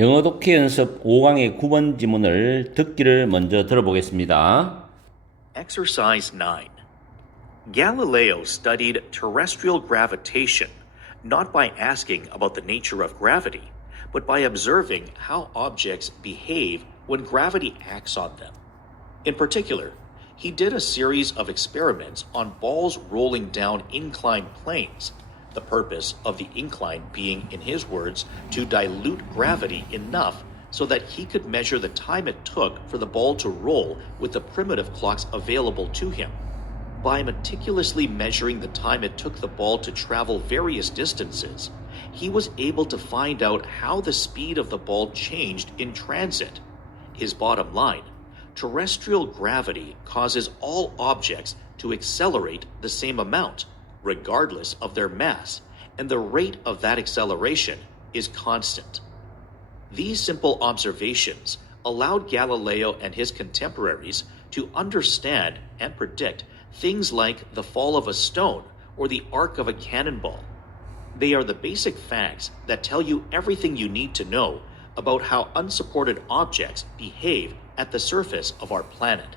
영어 독해 연습 5강의 9번 지문을 듣기를 먼저 들어보겠습니다. Exercise 9. Galileo studied terrestrial gravitation not by asking about the nature of gravity, but by observing how objects behave when gravity acts on them. In particular, he did a series of experiments on balls rolling down inclined planes, the purpose of the incline being, in his words, to dilute gravity enough so that he could measure the time it took for the ball to roll with the primitive clocks available to him. By meticulously measuring the time it took the ball to travel various distances, he was able to find out how the speed of the ball changed in transit. His bottom line: terrestrial gravity causes all objects to accelerate the same amount, regardless of their mass, and the rate of that acceleration is constant. These simple observations allowed Galileo and his contemporaries to understand and predict things like the fall of a stone or the arc of a cannonball. They are the basic facts that tell you everything you need to know about how unsupported objects behave at the surface of our planet.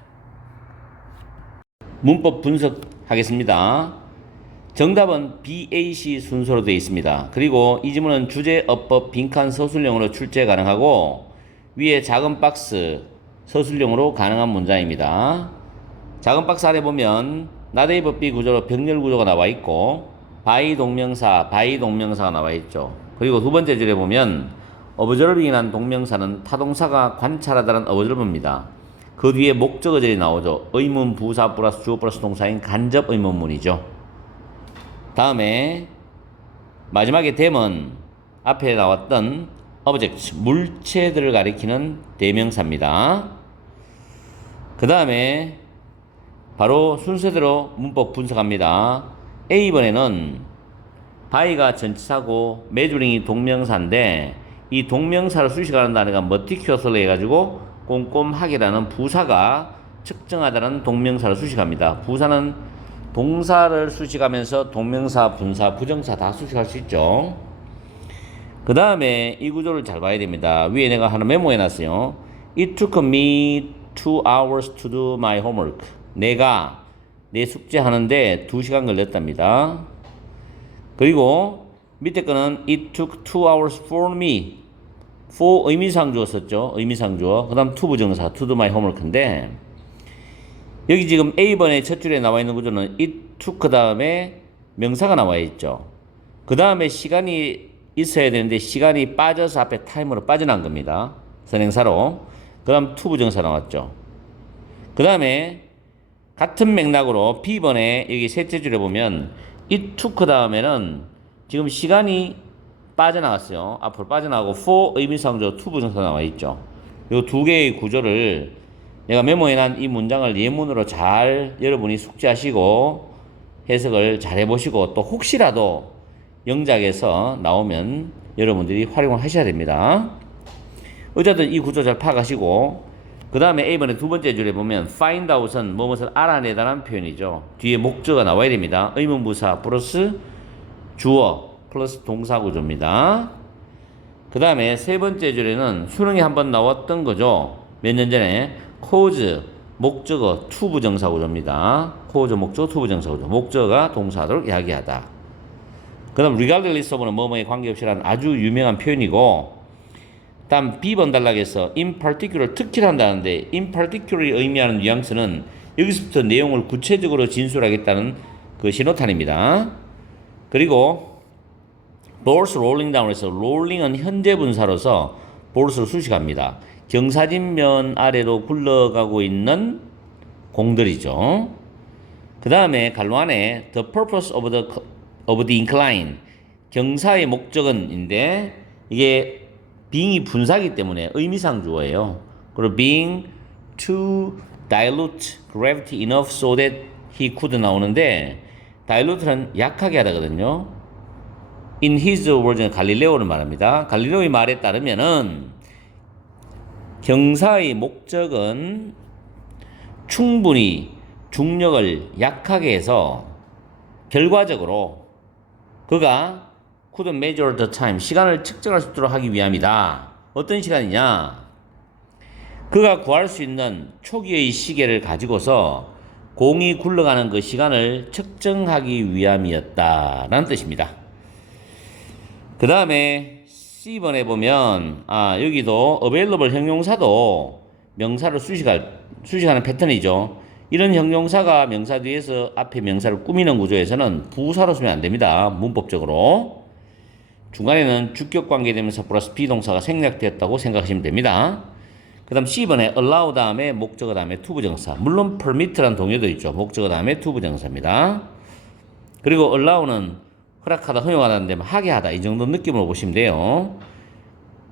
문법 분석하겠습니다. 정답은 BAC 순서로 되어 있습니다. 그리고 이 지문은 주제, 어법, 빈칸 서술형으로 출제 가능하고 위에 작은 박스 서술형으로 가능한 문장입니다. 작은 박스 아래 보면 not A but B 구조로 병렬 구조가 나와 있고 by 동명사가 나와 있죠. 그리고 두 번째 줄에 보면 observing이라는 동명사는 타동사가 관찰하다는 observe입니다. 그 뒤에 목적어절이 나오죠. 의문, 부사 플러스 주어 플러스 동사인 간접 의문문이죠. 다음에 마지막에 them은 앞에 나왔던 objects, 물체들을 가리키는 대명사입니다. 그 다음에 바로 순서대로 문법 분석합니다. A번에는 by가 전치사고 measuring이 동명사인데 이 동명사를 수식하는 단어가 meticulously 해가지고 꼼꼼하게라는 부사가 측정하다는 동명사를 수식합니다. 부사는 동사를 수식하면서 동명사, 분사, 부정사 다 수식할 수 있죠. 그 다음에 이 구조를 잘 봐야 됩니다. 위에 내가 하나 메모해놨어요. It took me 2 hours to do my homework. 내가 내 숙제 하는데 2시간 걸렸답니다. 그리고 밑에 거는 It took 2 hours for me. for 의미상주어 썼죠. 의미상주어. 그 다음 to 부정사 to do my homework인데 여기 지금 A번의 첫 줄에 나와 있는 구조는 it took 그 다음에 명사가 나와 있죠. 그 다음에 시간이 있어야 되는데 시간이 빠져서 앞에 time으로 빠져나간 겁니다. 선행사로. 그 다음 to 부정사 나왔죠. 그 다음에 같은 맥락으로 B번에 여기 셋째 줄에 보면 it took 그 다음에는 지금 시간이 빠져나갔어요. 앞으로 빠져나가고 for 의미상조 to 부정사 나와 있죠. 이 두 개의 구조를 내가 메모해놓은 이 문장을 예문으로 잘 여러분이 숙지하시고 해석을 잘 해보시고 또 혹시라도 영작에서 나오면 여러분들이 활용을 하셔야 됩니다. 어쨌든 이 구조 잘 파악하시고 그 다음에 A번의 두 번째 줄에 보면 find out은 무엇을 알아내다라는 표현이죠. 뒤에 목적어가 나와야 됩니다. 의문부사 플러스 주어 플러스 동사 구조입니다. 그 다음에 세 번째 줄에는 수능에 한번 나왔던 거죠. 몇 년 전에 cause 목적어 to 부정사 구조입니다. cause 목적어 to 부정사 구조. 목적어가 동사를 이야기하다. 그 다음 regardless of는 뭐뭐에 관계없이라는 아주 유명한 표현이고 다음 B번 단락에서 in particular 특히한다는데 in particular이 의미하는 뉘앙스는 여기서부터 내용을 구체적으로 진술하겠다는 그 신호탄입니다. 그리고 balls rolling down에서 rolling은 현재 분사로서 balls를 수식합니다. 경사진면 아래로 굴러가고 있는 공들이죠. 그 다음에 갈로 안에 the purpose of the incline 경사의 목적은인데 이게 being이 분사기 때문에 의미상 주어예요. 그리고 being to dilute gravity enough so that he could 나오는데 dilute는 약하게 하다거든요. In his words는 갈릴레오를 말합니다. 갈릴레오의 말에 따르면은 경사의 목적은 충분히 중력을 약하게 해서 결과적으로 그가 couldn't measure the time 시간을 측정할 수 있도록 하기 위함이다 어떤 시간이냐? 그가 구할 수 있는 초기의 시계를 가지고서 공이 굴러가는 그 시간을 측정하기 위함이었다라는 뜻입니다. 그 다음에 C번에 보면 여기도 available 형용사도 명사를 수식하는 패턴이죠. 이런 형용사가 명사 뒤에서 앞에 명사를 꾸미는 구조에서는 부사로 쓰면 안 됩니다. 문법적으로. 중간에는 주격 관계대명사 플러스 비동사가 생략되었다고 생각하시면 됩니다. 그 다음 C번에 allow 다음에 목적어 다음에 투부정사. 물론 permit라는 동요도 있죠. 목적어 다음에 투부정사입니다. 그리고 allow는 허락하다, 허용하다는 데면 하게 하다 이 정도 느낌으로 보시면 돼요.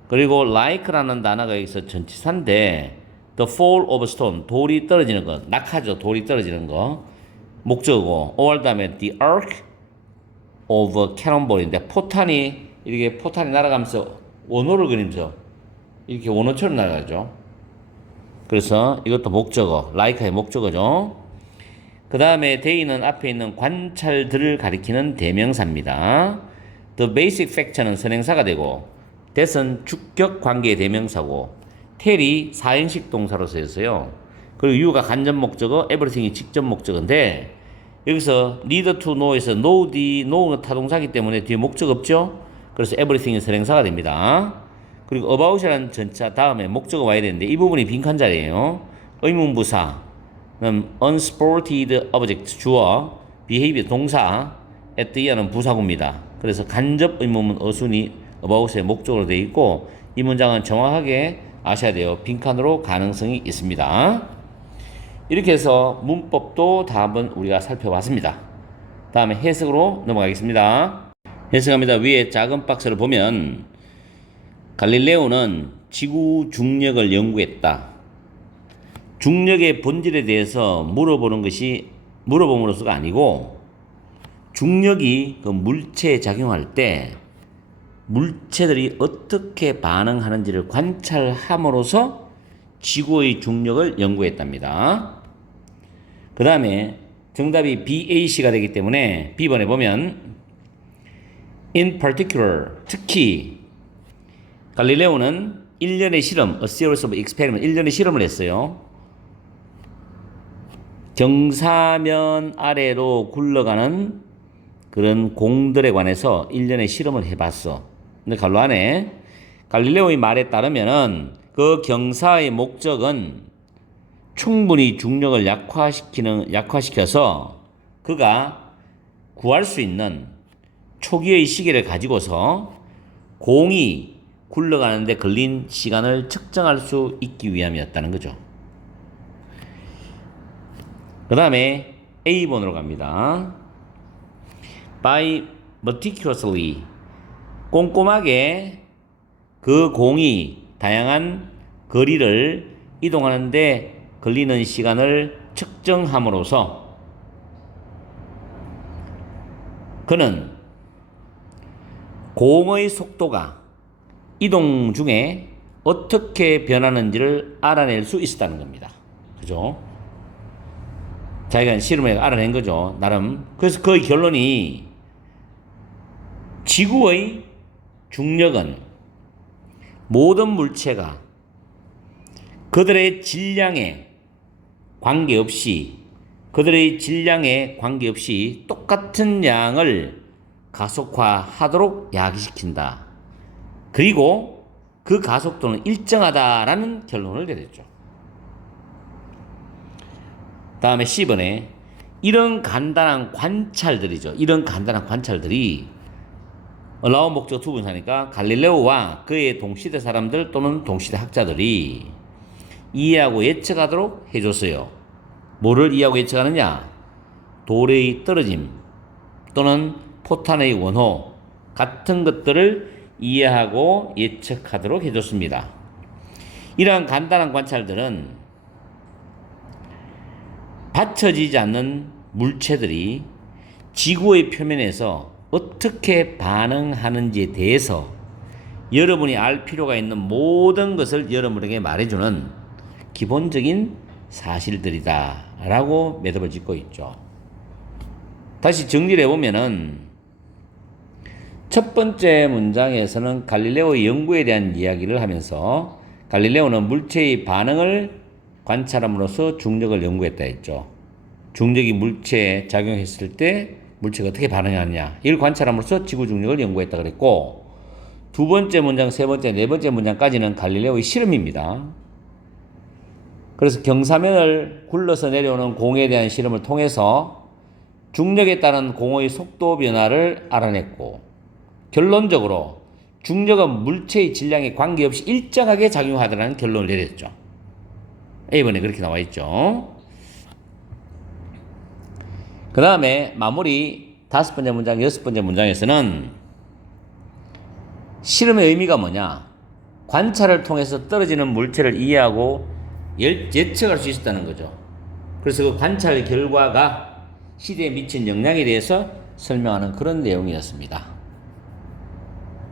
그리고 like라는 단어가 여기서 전치사인데 the fall of stone, 돌이 떨어지는 거, 낙하죠. 돌이 떨어지는 거. 목적어고 or 다음에 the arc of cannonball인데 포탄이 날아가면서 원호를 그리면서 이렇게 원호처럼 날아가죠. 그래서 이것도 목적어, like의 목적어죠. 그 다음에 day는 앞에 있는 관찰들을 가리키는 대명사입니다. the basic fact는 선행사가 되고 that은 주격 관계의 대명사고 tell이 사행식 동사로 쓰였어요. 그리고 you가 간접 목적어, everything이 직접 목적어인데 여기서 need to know에서 know는 타동사이기 때문에 뒤에 목적 없죠? 그래서 everything이 선행사가 됩니다. 그리고 about이라는 전차 다음에 목적어 와야 되는데 이 부분이 빈칸 자리예요. 의문부사, unsupported object 주어, behavior 동사, at the ear는 부사구입니다. 그래서 간접 의문문 어순이 about의 목적으로 되어 있고 이 문장은 정확하게 아셔야 돼요. 빈칸으로 가능성이 있습니다. 이렇게 해서 문법도 다 한번 우리가 살펴봤습니다. 다음에 해석으로 넘어가겠습니다. 해석합니다. 위에 작은 박스를 보면 갈릴레오는 지구 중력을 연구했다. 중력의 본질에 대해서 물어봄으로서가 아니고 중력이 그 물체에 작용할 때 물체들이 어떻게 반응하는지를 관찰함으로써 지구의 중력을 연구했답니다. 그 다음에 정답이 BAC가 되기 때문에 B번에 보면 in particular, 특히 갈릴레오는 1년의 실험, a series of experiment, 1년의 실험을 했어요. 경사면 아래로 굴러가는 그런 공들에 관해서 1년의 실험을 해봤어. 근데 갈로 안에 갈릴레오의 말에 따르면은 그 경사의 목적은 충분히 중력을 약화시켜서 그가 구할 수 있는 초기의 시계를 가지고서 공이 굴러가는데 걸린 시간을 측정할 수 있기 위함이었다는 거죠. 그 다음에 A번으로 갑니다. By meticulously, 꼼꼼하게 그 공이 다양한 거리를 이동하는데 걸리는 시간을 측정함으로써 그는 공의 속도가 이동 중에 어떻게 변하는지를 알아낼 수 있었다는 겁니다. 그죠? 자기가 실험해 알아낸 거죠. 나름. 그래서 그 결론이 지구의 중력은 모든 물체가 그들의 질량에 관계없이 똑같은 양을 가속화하도록 야기시킨다. 그리고 그 가속도는 일정하다라는 결론을 내렸죠. 다음에 C번에 이런 간단한 관찰들이 allow 목적 투분사니까 갈릴레오와 그의 동시대 사람들 또는 동시대 학자들이 이해하고 예측하도록 해줬어요. 뭐를 이해하고 예측하느냐? 돌의 떨어짐 또는 포탄의 원호 같은 것들을 이해하고 예측하도록 해줬습니다. 이러한 간단한 관찰들은 받쳐지지 않는 물체들이 지구의 표면에서 어떻게 반응하는지에 대해서 여러분이 알 필요가 있는 모든 것을 여러분에게 말해주는 기본적인 사실들이다 라고 매듭을 짓고 있죠. 다시 정리를 해보면은 첫 번째 문장에서는 갈릴레오의 연구에 대한 이야기를 하면서 갈릴레오는 물체의 반응을 관찰함으로써 중력을 연구했다 했죠. 중력이 물체에 작용했을 때 물체가 어떻게 반응하느냐 이걸 관찰함으로써 지구 중력을 연구했다 그랬고, 두 번째 문장, 세 번째, 네 번째 문장까지는 갈릴레오의 실험입니다. 그래서 경사면을 굴러서 내려오는 공에 대한 실험을 통해서 중력에 따른 공의 속도 변화를 알아냈고, 결론적으로 중력은 물체의 질량에 관계없이 일정하게 작용하더라는 결론을 내렸죠. A번에 그렇게 나와 있죠. 그 다음에 마무리 다섯 번째 문장, 여섯 번째 문장에서는 실험의 의미가 뭐냐? 관찰을 통해서 떨어지는 물체를 이해하고 예측할 수 있었다는 거죠. 그래서 그 관찰 결과가 시대에 미친 영향에 대해서 설명하는 그런 내용이었습니다.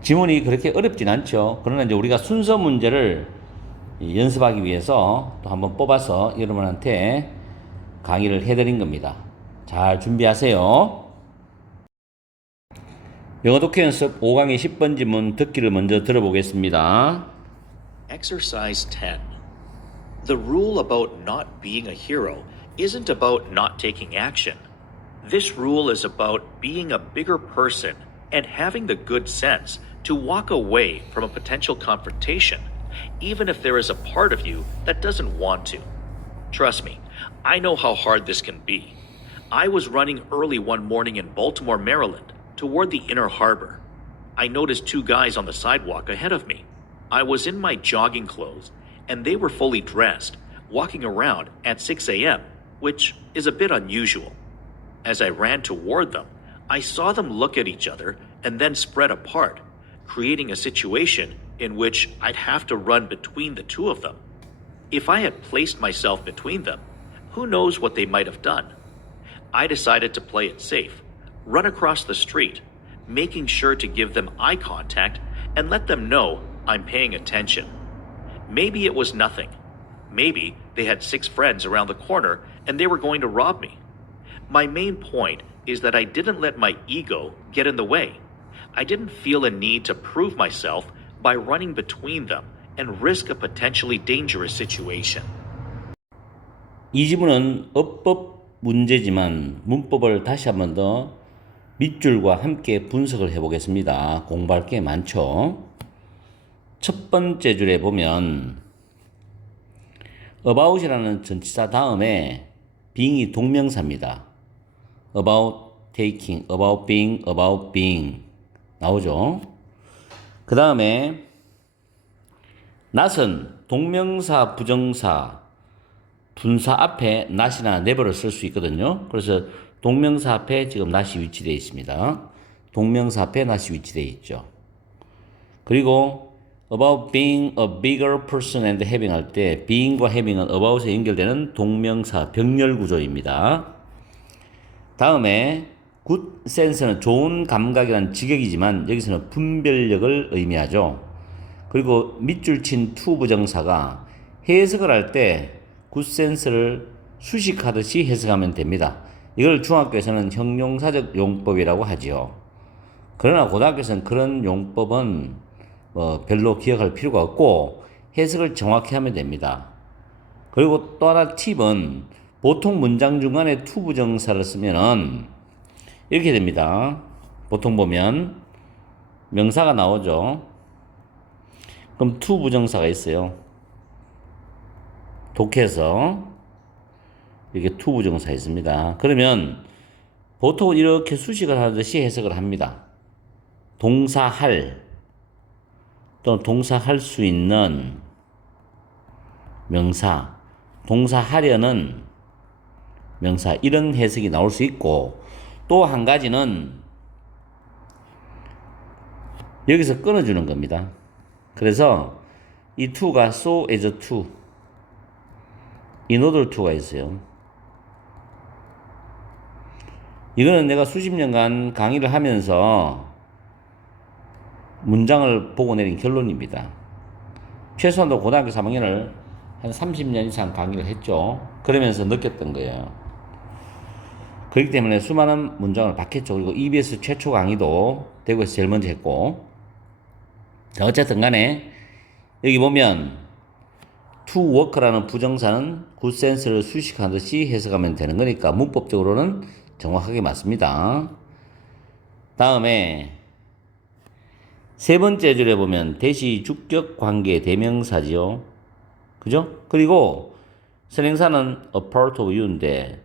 지문이 그렇게 어렵진 않죠. 그러나 이제 우리가 순서 문제를 연습하기 위해서 또 한번 뽑아서 여러분한테 강의를 해드린 겁니다. 잘 준비하세요. 영어 독해 연습 5강의 10번 지문 듣기를 먼저 들어보겠습니다. Exercise 10. The rule about not being a hero isn't about not taking action. This rule is about being a bigger person and having the good sense to walk away from a potential confrontation, even if there is a part of you that doesn't want to. Trust me, I know how hard this can be. I was running early one morning in Baltimore, Maryland, toward the Inner Harbor. I noticed two guys on the sidewalk ahead of me. I was in my jogging clothes, and they were fully dressed, walking around at 6 a.m., which is a bit unusual. As I ran toward them, I saw them look at each other and then spread apart, creating a situation in which I'd have to run between the two of them. If I had placed myself between them, who knows what they might have done? I decided to play it safe, run across the street, making sure to give them eye contact and let them know I'm paying attention. Maybe it was nothing. Maybe they had 6 friends around the corner and they were going to rob me. My main point is that I didn't let my ego get in the way. I didn't feel a need to prove myself by running between them and risk a potentially dangerous situation. 이 지문은 어법 문제지만 문법을 다시 한번 더 밑줄과 함께 분석을 해보겠습니다. 공부할 게 많죠. 첫 번째 줄에 보면 about이라는 전치사 다음에 being이 동명사입니다. about taking, about being 나오죠. 그 다음에 not은 동명사, 부정사, 분사 앞에 not이나 never를 쓸 수 있거든요. 그래서 동명사 앞에 지금 not이 위치되어 있습니다. 동명사 앞에 not이 위치되어 있죠. 그리고 about being a bigger person and having 할 때 being과 having은 about에 연결되는 동명사 병렬 구조입니다. 다음에 good sense는 좋은 감각이라는 직역이지만 여기서는 분별력을 의미하죠. 그리고 밑줄 친 to 부정사가 해석을 할 때 good sense를 수식하듯이 해석하면 됩니다. 이걸 중학교에서는 형용사적 용법이라고 하지요. 그러나 고등학교에서는 그런 용법은 별로 기억할 필요가 없고 해석을 정확히 하면 됩니다. 그리고 또 하나 팁은 보통 문장 중간에 to 부정사를 쓰면은 이렇게 됩니다. 보통 보면 명사가 나오죠. 그럼 to 부정사가 있어요. 독해서 이렇게 to 부정사 있습니다. 그러면 보통 이렇게 수식을 하듯이 해석을 합니다. 동사 할 또는 동사 할 수 있는 명사, 동사 하려는 명사 이런 해석이 나올 수 있고, 또 한 가지는 여기서 끊어주는 겁니다. 그래서 이 to가 so as to, in order to가 있어요. 이거는 내가 수십 년간 강의를 하면서 문장을 보고 내린 결론입니다. 최소한도 고등학교 3학년을 한 30년 이상 강의를 했죠. 그러면서 느꼈던 거예요. 그렇기 때문에 수많은 문장을 봤겠죠. 그리고 EBS 최초 강의도 대구에서 제일 먼저 했고. 자, 어쨌든 간에 여기 보면 to work라는 부정사는 good sense를 수식하듯이 해석하면 되는 거니까 문법적으로는 정확하게 맞습니다. 다음에 세 번째 줄에 보면 대시 주격 관계 대명사지요. 그죠? 그리고 선행사는 a part of you인데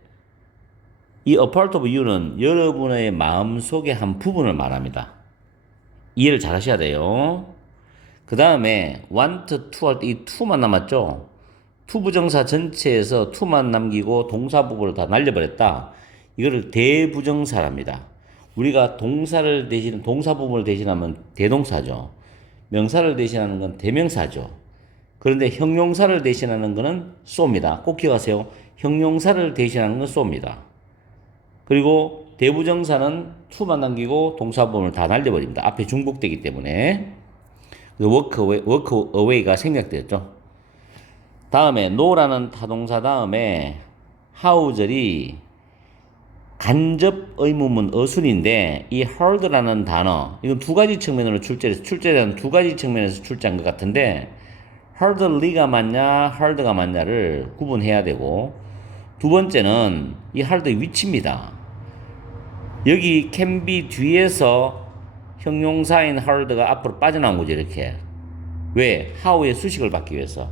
이 a part of you는 여러분의 마음속의 한 부분을 말합니다. 이해를 잘 하셔야 돼요. 그 다음에 want to 할 때 이 to만 남았죠? to 부정사 전체에서 to만 남기고 동사 부분을 다 날려버렸다. 이거를 대부정사랍니다. 우리가 동사를 대신, 동사 부분을 대신하면 대동사죠. 명사를 대신하는 건 대명사죠. 그런데 형용사를 대신하는 것은 쏘입니다. 꼭 기억하세요. 형용사를 대신하는 건 쏘입니다. 그리고 대부정사는 to만 남기고 동사 부분을 다 날려버립니다. 앞에 중복되기 때문에. work away가 생략되었죠. 다음에 no라는 타동사 다음에 how절이 간접 의문문 어순인데 이 hard라는 단어 이건 두 가지 측면으로 출제되는 두 가지 측면에서 출제한 것 같은데 hardly가 맞냐 hard가 맞냐를 구분해야 되고 두 번째는 이 hard의 위치입니다. 여기 can be 뒤에서 형용사인 hard가 앞으로 빠져나온 거죠, 이렇게. 왜? how의 수식을 받기 위해서.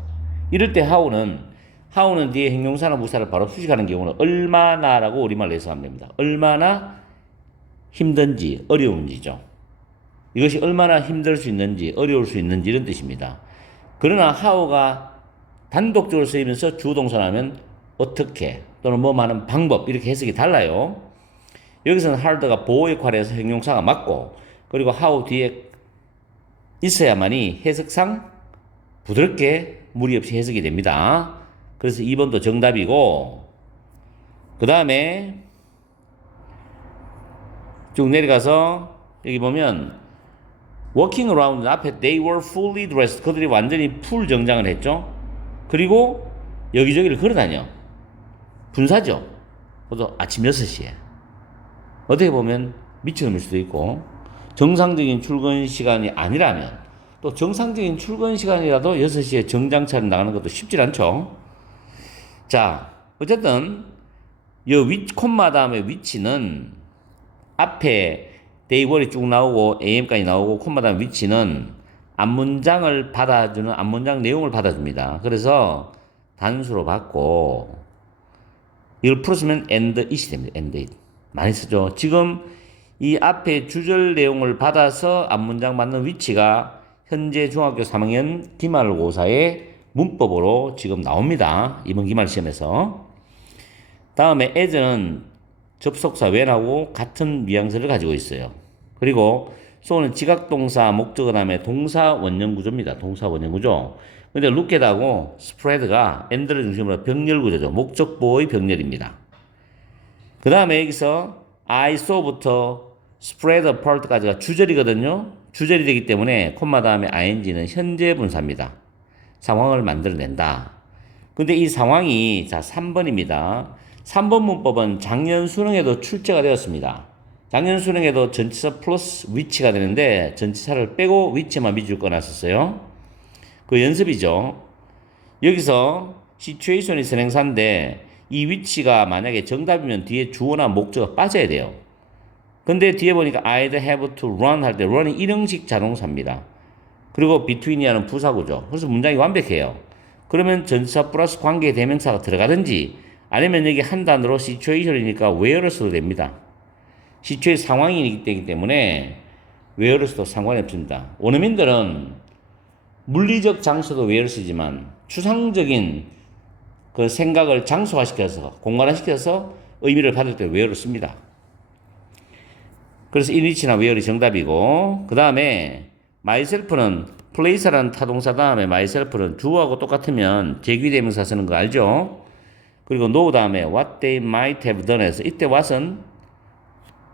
이럴 때 how는 뒤에 형용사나 부사를 바로 수식하는 경우는 얼마나라고 우리말로 해석하면 됩니다. 얼마나 힘든지, 어려운지죠. 이것이 얼마나 힘들 수 있는지, 어려울 수 있는지 이런 뜻입니다. 그러나 how가 단독적으로 쓰이면서 주동사라면 어떻게 또는 뭐 하는 방법 이렇게 해석이 달라요. 여기서는 hard가 보호 역할을 해서 형용사가 맞고 그리고 how 뒤에 있어야만이 해석상 부드럽게 무리 없이 해석이 됩니다. 그래서 2번도 정답이고 그 다음에 쭉 내려가서 여기 보면 walking around 앞에 they were fully dressed 그들이 완전히 풀 정장을 했죠. 그리고 여기저기를 걸어다녀. 분사죠. 그래서 아침 6시에 어떻게 보면 미친놈일 수도 있고 정상적인 출근 시간이 아니라면 또 정상적인 출근 시간이라도 6시에 정장차를 나가는 것도 쉽지 않죠. 자, 어쨌든 이 콤마 다음에 위치는 앞에 they were이 쭉 나오고 am까지 나오고 콤마 다음 위치는 앞문장을 받아주는 앞문장 내용을 받아줍니다. 그래서 단수로 받고 이걸 풀었으면 and it이 됩니다. and it. 많이 쓰죠. 지금 이 앞에 주절 내용을 받아서 앞문장 맞는 위치가 현재 중학교 3학년 기말고사의 문법으로 지금 나옵니다. 이번 기말 시험에서. 다음에 as는 접속사 when하고 같은 뉘앙스를 가지고 있어요. 그리고 so는 지각동사 목적어 다음에 동사 원형 구조입니다. 동사 원형 구조. 근데 look at하고 spread가 and를 중심으로 병렬 구조죠. 목적보의 병렬입니다. 그 다음에 여기서 I saw부터 spread apart까지가 주절이거든요. 주절이 되기 때문에 콤마 다음에 ing는 현재 분사입니다. 상황을 만들어낸다. 근데 이 상황이 자 3번입니다. 3번 문법은 작년 수능에도 출제가 되었습니다. 작년 수능에도 전치사 플러스 위치가 되는데 전치사를 빼고 위치만 밑줄 꺼놨었어요. 그 연습이죠. 여기서 situation이 선행사인데 이 위치가 만약에 정답이면 뒤에 주어나 목적어가 빠져야 돼요. 근데 뒤에 보니까 I'd have to run 할 때 run이 일형식 자동사입니다. 그리고 between이라는 부사구죠. 그래서 문장이 완벽해요. 그러면 전치사 플러스 관계 대명사가 들어가든지 아니면 여기 한 단어로 situation이니까 where를 써도 됩니다. situation 상황이기 때문에 where를 써도 상관이 없습니다. 원어민들은 물리적 장소도 where를 쓰지만 추상적인 그 생각을 장소화시켜서 공간화시켜서 의미를 받을 때 where를 씁니다. 그래서 in which나 where이 정답이고 그 다음에 myself는 place라는 타동사 다음에 myself는 주어하고 똑같으면 제귀대명사 쓰는 거 알죠? 그리고 know 다음에 what they might have done 해서 이때 what은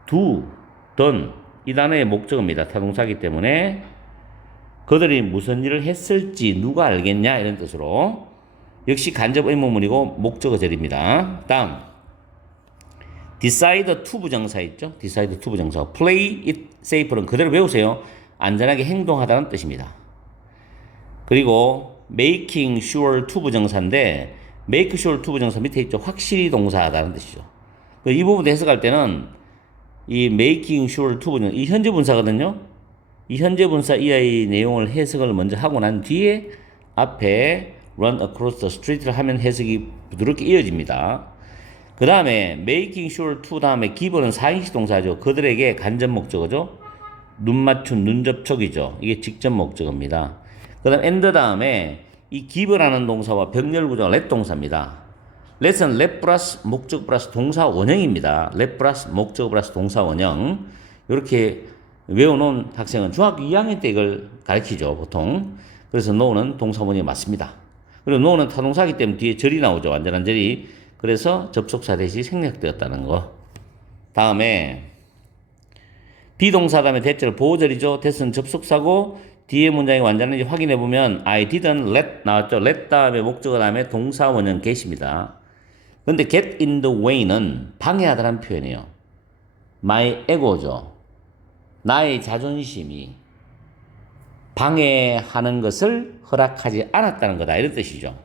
do, done 이 단어의 목적어입니다. 타동사이기 때문에 그들이 무슨 일을 했을지 누가 알겠냐 이런 뜻으로 역시 간접 의문문이고 목적어절입니다. 다음 decide to 부정사 있죠? decide to 부정사. play it safe는 그대로 외우세요. 안전하게 행동하다는 뜻입니다. 그리고 making sure to 부정사인데 make sure to 부정사 밑에 있죠? 확실히 동사하다는 뜻이죠. 이 부분 해석할 때는 이 making sure to 부정사, 이 현재 분사거든요. 이 현재 분사 이하의 내용을 해석을 먼저 하고 난 뒤에 앞에 run across the street를 하면 해석이 부드럽게 이어집니다. 그 다음에 making sure to 다음에 give는 사행식 동사죠. 그들에게 간접 목적어죠. 눈 맞춤, 눈 접촉이죠. 이게 직접 목적어입니다. 그 다음 and 다음에 이 give라는 동사와 병렬 구조가 let 동사입니다. let은 let 플러스 목적어 플러스 동사 원형입니다. let 플러스 목적어 플러스 동사 원형. 이렇게 외워놓은 학생은 중학교 2학년 때 이걸 가르치죠, 보통. 그래서 no는 동사 원형이 맞습니다. 그리고 no는 타동사이기 때문에 뒤에 절이 나오죠. 완전한 절이. 그래서 접속사 대시 생략되었다는 거. 다음에 비동사 다음에 대절 보호절이죠. 대스는 접속사고 뒤에 문장이 완전한지 확인해 보면 I didn't let 나왔죠. let 다음에 목적어 다음에 동사 원형 get입니다. 근데 get in the way는 방해하다라는 표현이에요. my ego죠. 나의 자존심이 방해하는 것을 허락하지 않았다는 거다. 이런 뜻이죠.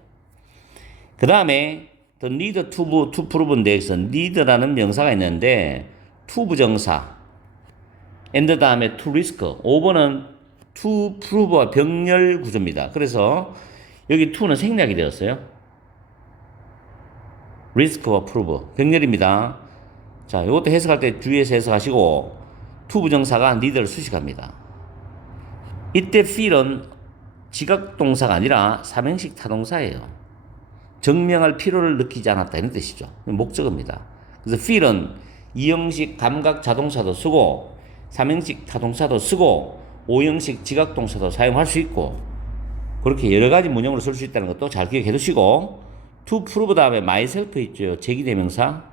그 다음에 the need to prove인데 여기서 need라는 명사가 있는데 to 부정사 and 다음에 to risk 5번은 to prove와 병렬 구조입니다. 그래서 여기 to는 생략이 되었어요. risk와 prove 병렬입니다. 자, 이것도 해석할 때 주의해서 해석하시고 to 부정사가 need를 수식합니다. 이때 feel은 지각동사가 아니라 삼행식 타동사예요. 증명할 필요를 느끼지 않았다 이런 뜻이죠. 목적어입니다. 그래서 feel은 이형식 감각 자동사도 쓰고 삼형식 타동사도 쓰고 오형식 지각동사도 사용할 수 있고 그렇게 여러 가지 문형으로 쓸 수 있다는 것도 잘 기억해 두시고 to prove 다음에 myself 있죠. 제기대명사.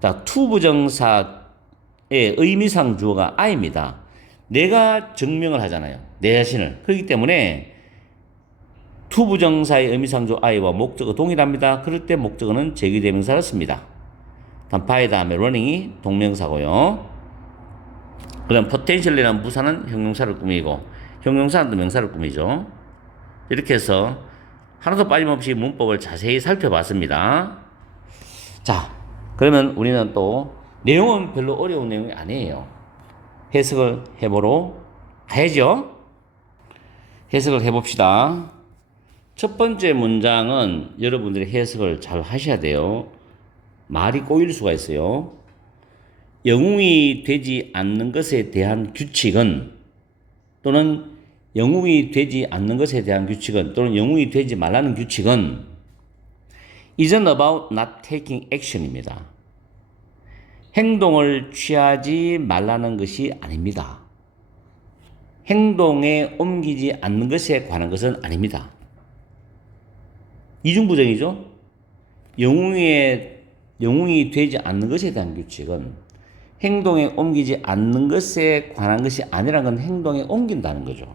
자, to 부정사의 의미상 주어가 I입니다. 내가 증명을 하잖아요. 내 자신을. 그렇기 때문에 to 부정사의 의미상조 I와 목적어 동일합니다. 그럴 때 목적어는 제기대명사를 씁니다. 다음 by 다음에 running이 동명사고요. 그 다음 potential이라는 부사는 형용사를 꾸미고 형용사는 또 명사를 꾸미죠. 이렇게 해서 하나도 빠짐없이 문법을 자세히 살펴봤습니다. 자, 그러면 우리는 또 내용은 별로 어려운 내용이 아니에요. 해석을 해보러 가야죠. 해석을 해봅시다. 첫 번째 문장은 여러분들이 해석을 잘 하셔야 돼요. 말이 꼬일 수가 있어요. 영웅이 되지 않는 것에 대한 규칙은 또는 영웅이 되지 않는 것에 대한 규칙은 또는 영웅이 되지 말라는 규칙은 isn't about not taking action입니다. 행동을 취하지 말라는 것이 아닙니다. 행동에 옮기지 않는 것에 관한 것은 아닙니다. 이중부정이죠. 영웅이 되지 않는 것에 대한 규칙은 행동에 옮기지 않는 것에 관한 것이 아니라는 건 행동에 옮긴다는 거죠.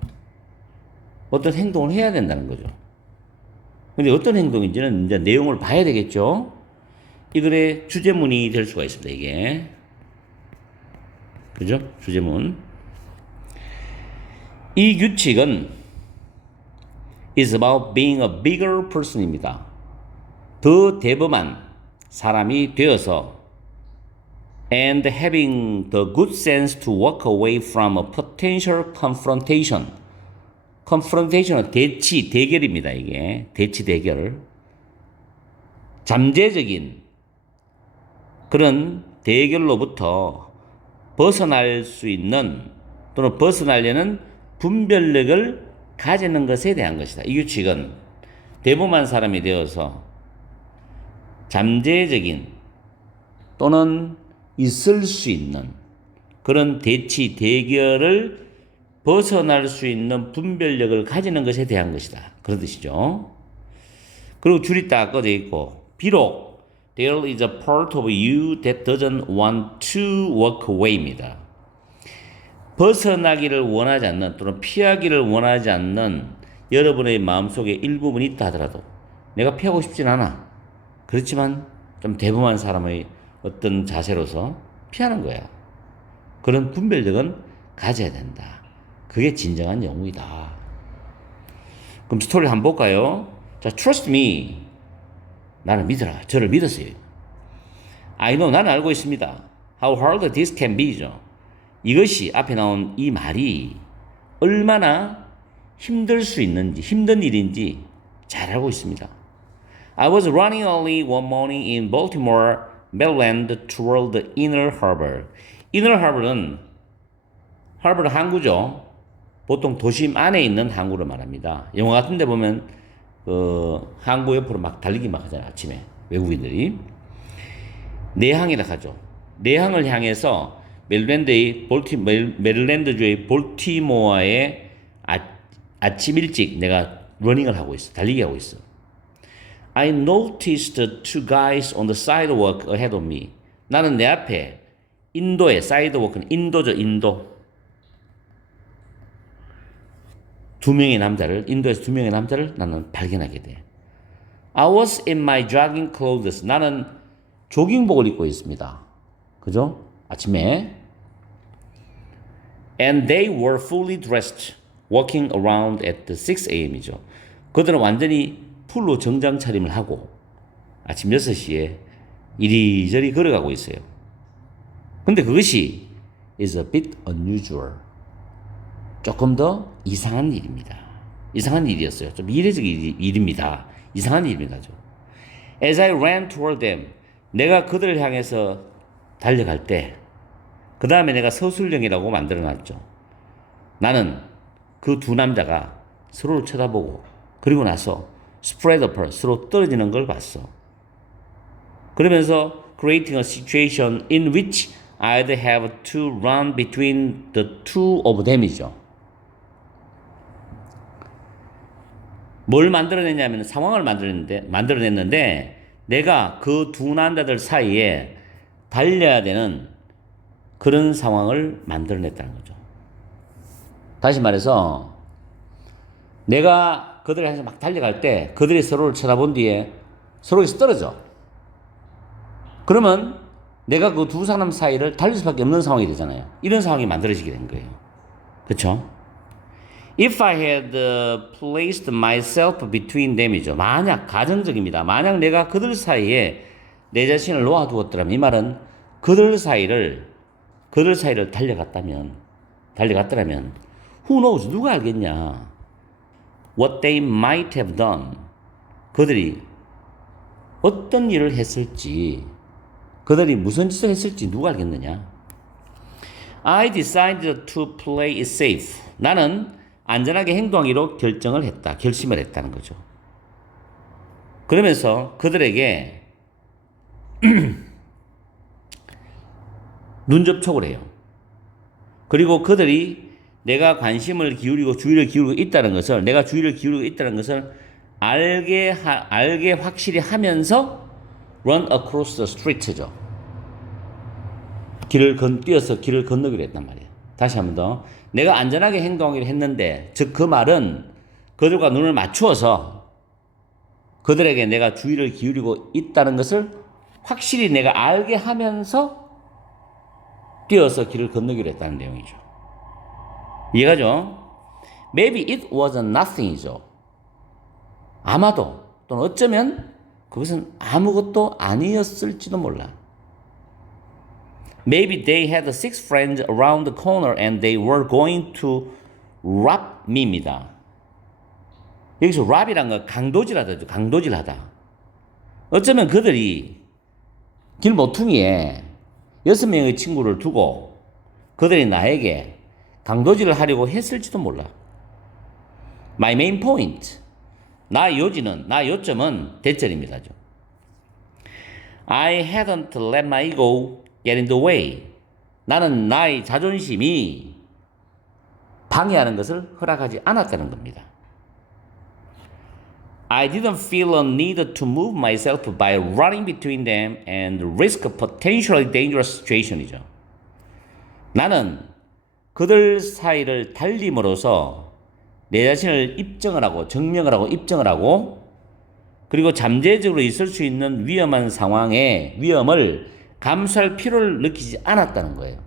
어떤 행동을 해야 된다는 거죠. 근데 어떤 행동인지는 이제 내용을 봐야 되겠죠. 이 글의 주제문이 될 수가 있습니다, 이게. 그죠? 주제문. 이 규칙은 is about being a bigger person입니다. 더 대범한 사람이 되어서 and having the good sense to walk away from a potential confrontation. confrontation은 대치, 대결입니다, 이게. 대치, 대결. 잠재적인 그런 대결로부터 벗어날 수 있는 또는 벗어나려는 분별력을 가지는 것에 대한 것이다. 이 규칙은 대범한 사람이 되어서 잠재적인 또는 있을 수 있는 그런 대치, 대결을 벗어날 수 있는 분별력을 가지는 것에 대한 것이다. 그런 뜻이죠. 그리고 줄이 딱 꺼져 있고 비록 there is a part of you that doesn't want to walk away입니다. 벗어나기를 원하지 않는 또는 피하기를 원하지 않는 여러분의 마음속에 일부분이 있다 하더라도 내가 피하고 싶진 않아. 그렇지만 좀 대범한 사람의 어떤 자세로서 피하는 거야. 그런 분별력은 가져야 된다. 그게 진정한 영웅이다. 그럼 스토리를 한번 볼까요? 자, trust me. 나를 믿어라. 저를 믿었어요. I know. 나는 알고 있습니다. How hard this can be죠. 이것이 앞에 나온 이 말이 얼마나 힘들 수 있는지, 힘든 일인지 잘 알고 있습니다. I was running early one morning in Baltimore, Maryland toward the Inner Harbor. Inner Harbor는 항구죠. 보통 도심 안에 있는 항구를 말합니다. 영화 같은 데 보면 항구 옆으로 막 달리기 막 하잖아요. 아침에 외국인들이. 내항이라 하죠. 내항을 향해서 메릴랜드주의 볼티모어의 아침 일찍 내가 러닝을 하고 있어. 달리기 하고 있어. I noticed two guys on the sidewalk ahead of me. 나는 내 앞에 인도의 사이드워크는 인도죠, 인도. 인도에서 두 명의 남자를 나는 발견하게 돼. I was in my jogging clothes. 나는 조깅복을 입고 있습니다. 그죠? 아침에. And they were fully dressed, walking around at 6 a.m.이죠. 그들은 완전히 풀로 정장 차림을 하고 아침 6시에 이리저리 걸어가고 있어요. 근데 그것이 is a bit unusual. 조금 더 이상한 일입니다. 이상한 일이었어요. 좀 이례적 일입니다. 이상한 일입니다. As I ran toward them, 내가 그들을 향해서 달려갈 때, 그 다음에 내가 서술령이라고 만들어놨죠. 나는 그 두 남자가 서로를 쳐다보고, 그리고 나서 spread apart, 서로 떨어지는 걸 봤어. 그러면서 creating a situation in which I'd have to run between the two of them이죠. 뭘 만들어냈냐면 상황을 만들어냈는데 내가 그 두 남자들 사이에 달려야 되는 그런 상황을 만들어냈다는 거죠. 다시 말해서 내가 그들을 향해서 막 달려갈 때 그들이 서로를 쳐다본 뒤에 서로에서 떨어져. 그러면 내가 그 두 사람 사이를 달릴 수밖에 없는 상황이 되잖아요. 이런 상황이 만들어지게 된 거예요. 그렇죠? If I had placed myself between them이죠. 만약, 가정적입니다. 만약 내가 그들 사이에 내 자신을 놓아두었더라면, 이 말은 그들 사이를 달려갔더라면, who knows, 누가 알겠냐? What they might have done. 그들이 어떤 일을 했을지, 그들이 무슨 짓을 했을지 누가 알겠느냐? I decided to play it safe. 나는 안전하게 행동하기로 결심을 했다는 거죠. 그러면서 그들에게 눈 접촉을 해요. 그리고 그들이 내가 관심을 기울이고 주의를 기울이고 있다는 것을, 내가 주의를 기울이고 있다는 것을 알게 확실히 하면서 run across the street죠. 뛰어서 길을 건너기로 했단 말이에요. 다시 한 번 더. 내가 안전하게 행동하기로 했는데, 즉 그 말은 그들과 눈을 맞추어서 그들에게 내가 주의를 기울이고 있다는 것을 확실히 내가 알게 하면서 뛰어서 길을 건너기로 했다는 내용이죠. 이해가죠? Maybe it was nothing이죠. 아마도 또는 어쩌면 그것은 아무것도 아니었을지도 몰라. Maybe they had 6 friends around the corner and they were going to rob me입니다. 여기서 rob이란 건 강도질하다죠. 강도질하다. 어쩌면 그들이 길 모퉁이에 6명의 친구를 두고 그들이 나에게 강도질을 하려고 했을지도 몰라. My main point. 나의 요점은 대절입니다. I hadn't let my ego get in the way. 나는 나의 자존심이 방해하는 것을 허락하지 않았다는 겁니다. I didn't feel a need to move myself by running between them and risk a potentially dangerous situation이죠. 나는 그들 사이를 달림으로써 내 자신을 증명을 하고 그리고 잠재적으로 있을 수 있는 위험한 상황의 위험을 감수할 필요를 느끼지 않았다는 거예요.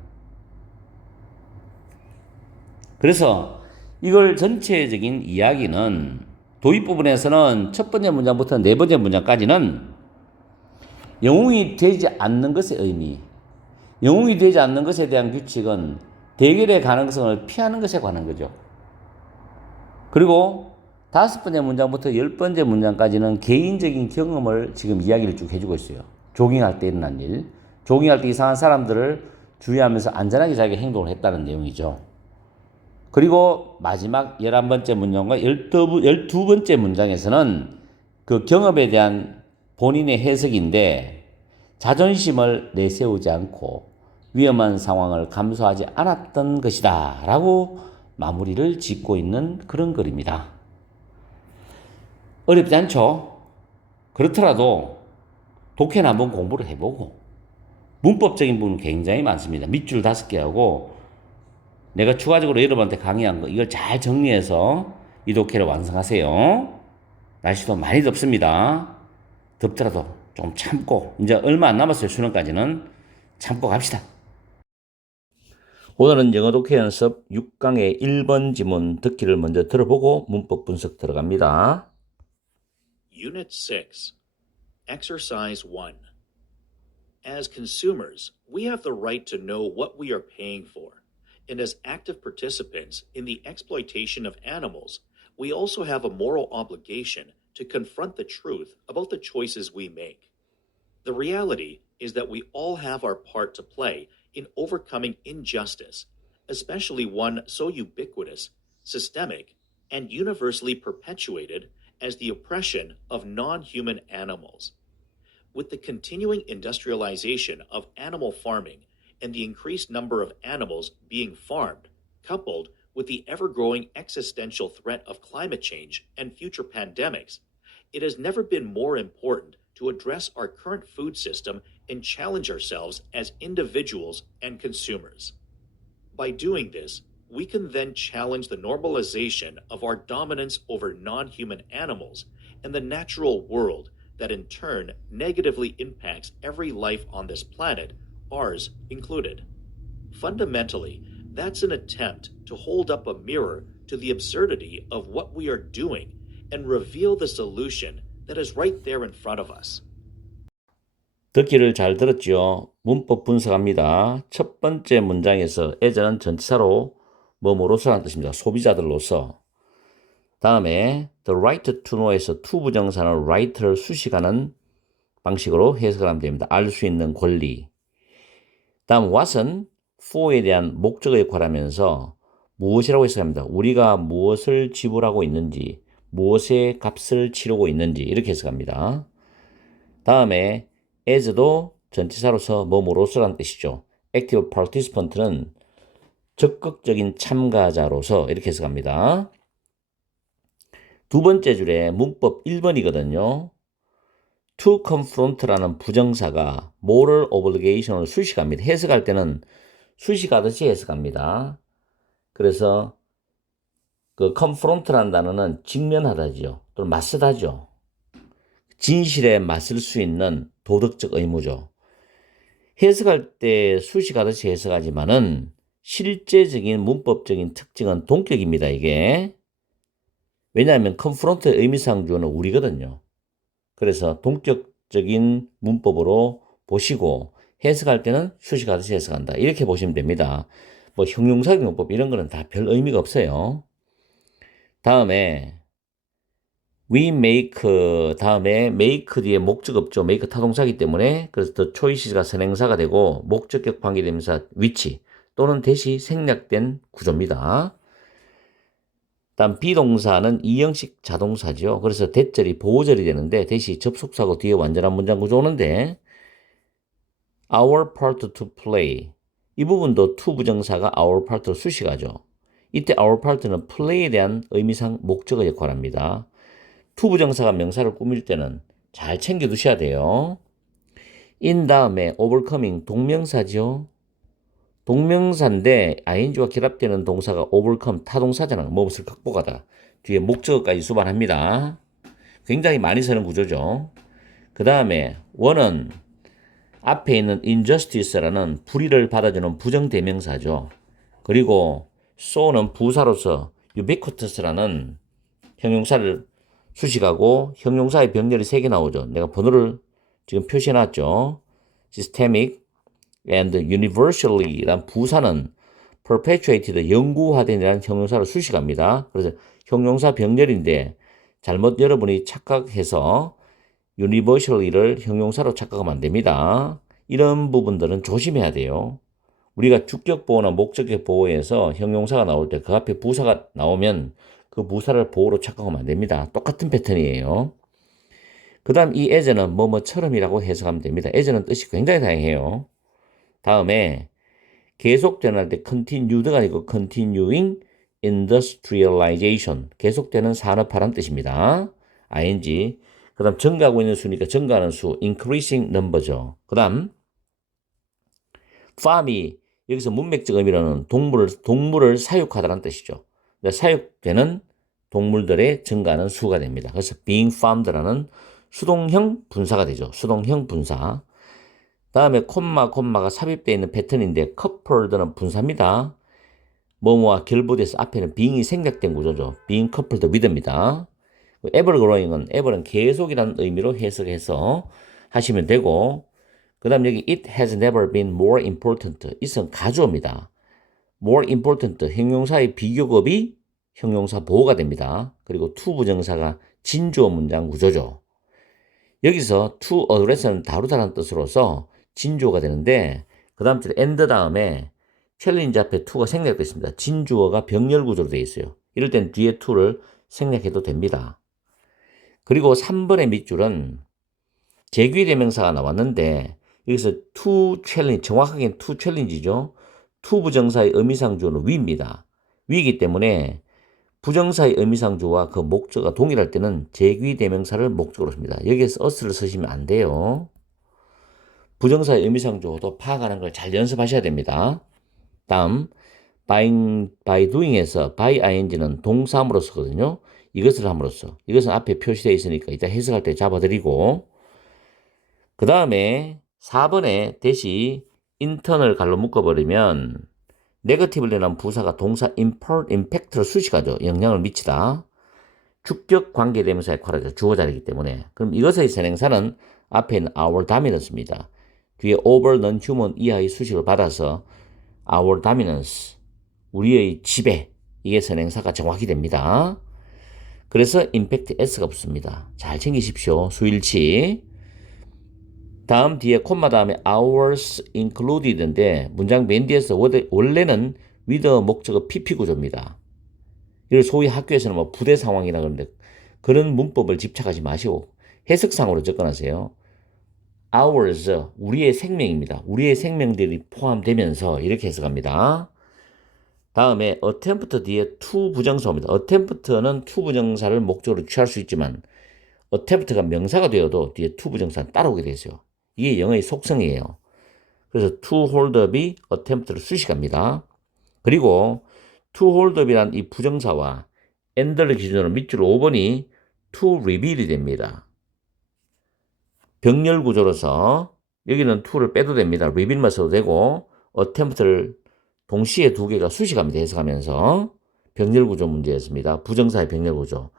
그래서 이걸 전체적인 이야기는 도입 부분에서는 첫 번째 문장부터 네 번째 문장까지는 영웅이 되지 않는 것의 의미, 영웅이 되지 않는 것에 대한 규칙은 대결의 가능성을 피하는 것에 관한 거죠. 그리고 다섯 번째 문장부터 열 번째 문장까지는 개인적인 경험을 지금 이야기를 쭉 해주고 있어요. 조깅할 때 일어난 일, 조깅할 때 이상한 사람들을 주의하면서 안전하게 자기가 행동을 했다는 내용이죠. 그리고 마지막 11번째 문장과 12번째 문장에서는 그 경험에 대한 본인의 해석인데 자존심을 내세우지 않고 위험한 상황을 감수하지 않았던 것이다 라고 마무리를 짓고 있는 그런 글입니다. 어렵지 않죠? 그렇더라도 독해는 한번 공부를 해보고 문법적인 부분은 굉장히 많습니다. 밑줄 5개하고 내가 추가적으로 여러분한테 강의한 거 이걸 잘 정리해서 이 독해를 완성하세요. 날씨도 많이 덥습니다. 덥더라도 좀 참고 이제 얼마 안 남았어요. 수능까지는 참고 갑시다. 오늘은 영어 독해 연습 6강의 1번 지문 듣기를 먼저 들어보고 문법 분석 들어갑니다. Unit 6, Exercise 1. As consumers, we have the right to know what we are paying for. And as active participants in the exploitation of animals, we also have a moral obligation to confront the truth about the choices we make. The reality is that we all have our part to play in overcoming injustice, especially one so ubiquitous, systemic, and universally perpetuated as the oppression of non-human animals. With the continuing industrialization of animal farming and the increased number of animals being farmed, coupled with the ever-growing existential threat of climate change and future pandemics, it has never been more important to address our current food system and challenge ourselves as individuals and consumers. By doing this, we can then challenge the normalization of our dominance over non-human animals and the natural world that in turn negatively impacts every life on this planet, ours included. Fundamentally, that's an attempt to hold up a mirror to the absurdity of what we are doing and reveal the solution that is right there in front of us. 듣기를 잘 들었죠? 문법 분석합니다. 첫 번째 문장에서 as는 전치사로 뭐뭐로서라는 뜻입니다. 소비자들로서. 다음에 the right to know에서 to 부정사는 right를 수식하는 방식으로 해석을 하면 됩니다. 알 수 있는 권리. 다음 what은 for에 대한 목적의 역할하면서 무엇이라고 해석합니다. 우리가 무엇을 지불하고 있는지, 무엇의 값을 치르고 있는지 이렇게 해석합니다. 다음에 as도 전치사로서 뭐뭐로서라는 뜻이죠. active participant는 적극적인 참가자로서 이렇게 해석합니다. 두 번째 줄에 문법 1번이거든요. to confront라는 부정사가 moral obligation을 수식합니다. 해석할 때는 수식하듯이 해석합니다. 그래서 그 confront라는 단어는 직면하다죠. 또는 맞서다죠. 진실에 맞설 수 있는 도덕적 의무죠. 해석할 때 수식하듯이 해석하지만은 실제적인 문법적인 특징은 동격입니다. 이게. 왜냐하면 confront의 의미상 주어는 우리거든요. 그래서 동격적인 문법으로 보시고 해석할 때는 수식하듯이 해석한다. 이렇게 보시면 됩니다. 뭐 형용사용법 이런 거는 다 별 의미가 없어요. 다음에 we make 다음에 make 뒤에 목적 없죠. make 타동사이기 때문에 그래서 the choices가 선행사가 되고 목적격 관계대명사 which 또는 대시 생략된 구조입니다. 다음 비동사는 이형식 자동사죠. 그래서 대절이 보호절이 되는데 대시 접속사고 뒤에 완전한 문장 구조 오는데 our part to play 이 부분도 to 부정사가 our part로 수식하죠. 이때 our part는 play에 대한 의미상 목적의 역할을 합니다. to 부정사가 명사를 꾸밀 때는 잘 챙겨 두셔야 돼요. in 다음에 overcoming 동명사죠. 동명사인데 ing와 결합되는 동사가 overcome 타동사잖아요. 무엇을 극복하다. 뒤에 목적어까지 수반합니다. 굉장히 많이 쓰는 구조죠. 그 다음에 원은 앞에 있는 injustice라는 불의를 받아주는 부정대명사죠. 그리고 so는 부사로서 ubiquitous라는 형용사를 수식하고 형용사의 병렬이 3개 나오죠. 내가 번호를 지금 표시해놨죠. systemic and universally 란 부사는 perpetuated 영구화된이라는 형용사를 수식합니다. 그래서 형용사 병렬인데 잘못 여러분이 착각해서 universally를 형용사로 착각하면 안 됩니다. 이런 부분들은 조심해야 돼요. 우리가 주격 보호나 목적격 보호에서 형용사가 나올 때 그 앞에 부사가 나오면 그 부사를 보호로 착각하면 안 됩니다. 똑같은 패턴이에요. 그 다음 이 as는 뭐뭐처럼이라고 해석하면 됩니다. as는 뜻이 굉장히 다양해요. 다음에 계속되는 할 때 continued가 아니고 continuing industrialization 계속되는 산업화란 뜻입니다. ing 그 다음 증가하고 있는 수니까 증가하는 수 increasing number죠. 그 다음 farm이 여기서 문맥적 의미로는 동물을 사육하다는 뜻이죠. 사육되는 동물들의 증가하는 수가 됩니다. 그래서 being farmed라는 수동형 분사가 되죠. 수동형 분사. 다음에 콤마가 삽입되어 있는 패턴인데 coupled는 분사입니다. 뭐뭐와 결부돼서 앞에는 being이 생략된 구조죠. being coupled with입니다. evergrowing은 ever은 계속이라는 의미로 해석해서 하시면 되고 그 다음 여기 it has never been more important it은 가주어입니다. more important 형용사의 비교급이 형용사 보호가 됩니다. 그리고 to 부정사가 진주어 문장 구조죠. 여기서 to address는 다루다라는 뜻으로서 진주어가 되는데 그 다음 줄에 and 다음에 챌린지 앞에 to가 생략되어 있습니다. 진주어가 병렬 구조로 되어 있어요. 이럴 땐 뒤에 to를 생략해도 됩니다. 그리고 3번의 밑줄은 제귀대명사가 나왔는데 여기서 to challenge, 정확하게는 to challenge죠. to 부정사의 의미상주어는 위입니다. 위이기 때문에 부정사의 의미상주어와 그 목적어가 동일할 때는 제귀대명사를 목적으로 씁니다. 여기에서 us를 쓰시면 안 돼요. 부정사의 의미상주어도 파악하는 걸 잘 연습하셔야 됩니다. 다음 by doing에서 by ing는 동사함으로 쓰거든요. 이것을 함으로써 이것은 앞에 표시되어 있으니까 이따 해석할 때 잡아드리고 그 다음에 4번에 대시 intern을 갈로 묶어버리면 네거티브를 내는 부사가 동사 impact를 수식하죠. 영향을 미치다. 주격 관계대명사의 역할을 하죠. 주어자리이기 때문에. 그럼 이것의 선행사는 앞에 있는 our dominance입니다. 뒤에 over non-human 이하의 수식을 받아서 our dominance, 우리의 지배, 이게 선행사가 정확히 됩니다. 그래서 impact s가 붙습니다. 잘 챙기십시오. 수일치. 다음 뒤에 콤마 다음에 ours included인데 문장 맨 뒤에서 원래는 with 목적어 PP 구조입니다. 이걸 소위 학교에서는 뭐 부대 상황이라 그러는데 그런 문법을 집착하지 마시고 해석상으로 접근하세요. ours, 우리의 생명입니다. 우리의 생명들이 포함되면서 이렇게 해석합니다. 다음에 attempt 뒤에 to 부정사 옵니다. attempt는 to 부정사를 목적으로 취할 수 있지만 attempt가 명사가 되어도 뒤에 to 부정사는 따라오게 되죠. 이게 영어의 속성이에요. 그래서 to hold up이 attempt를 수식합니다. 그리고 to hold up이란 이 부정사와 and를 기준으로 밑줄 5번이 to reveal이 됩니다. 병렬 구조로서 여기는 to를 빼도 됩니다. reveal만 써도 되고 attempt를 동시에 두 개가 수식합니다. 해석하면서 병렬 구조 문제였습니다. 부정사의 병렬 구조.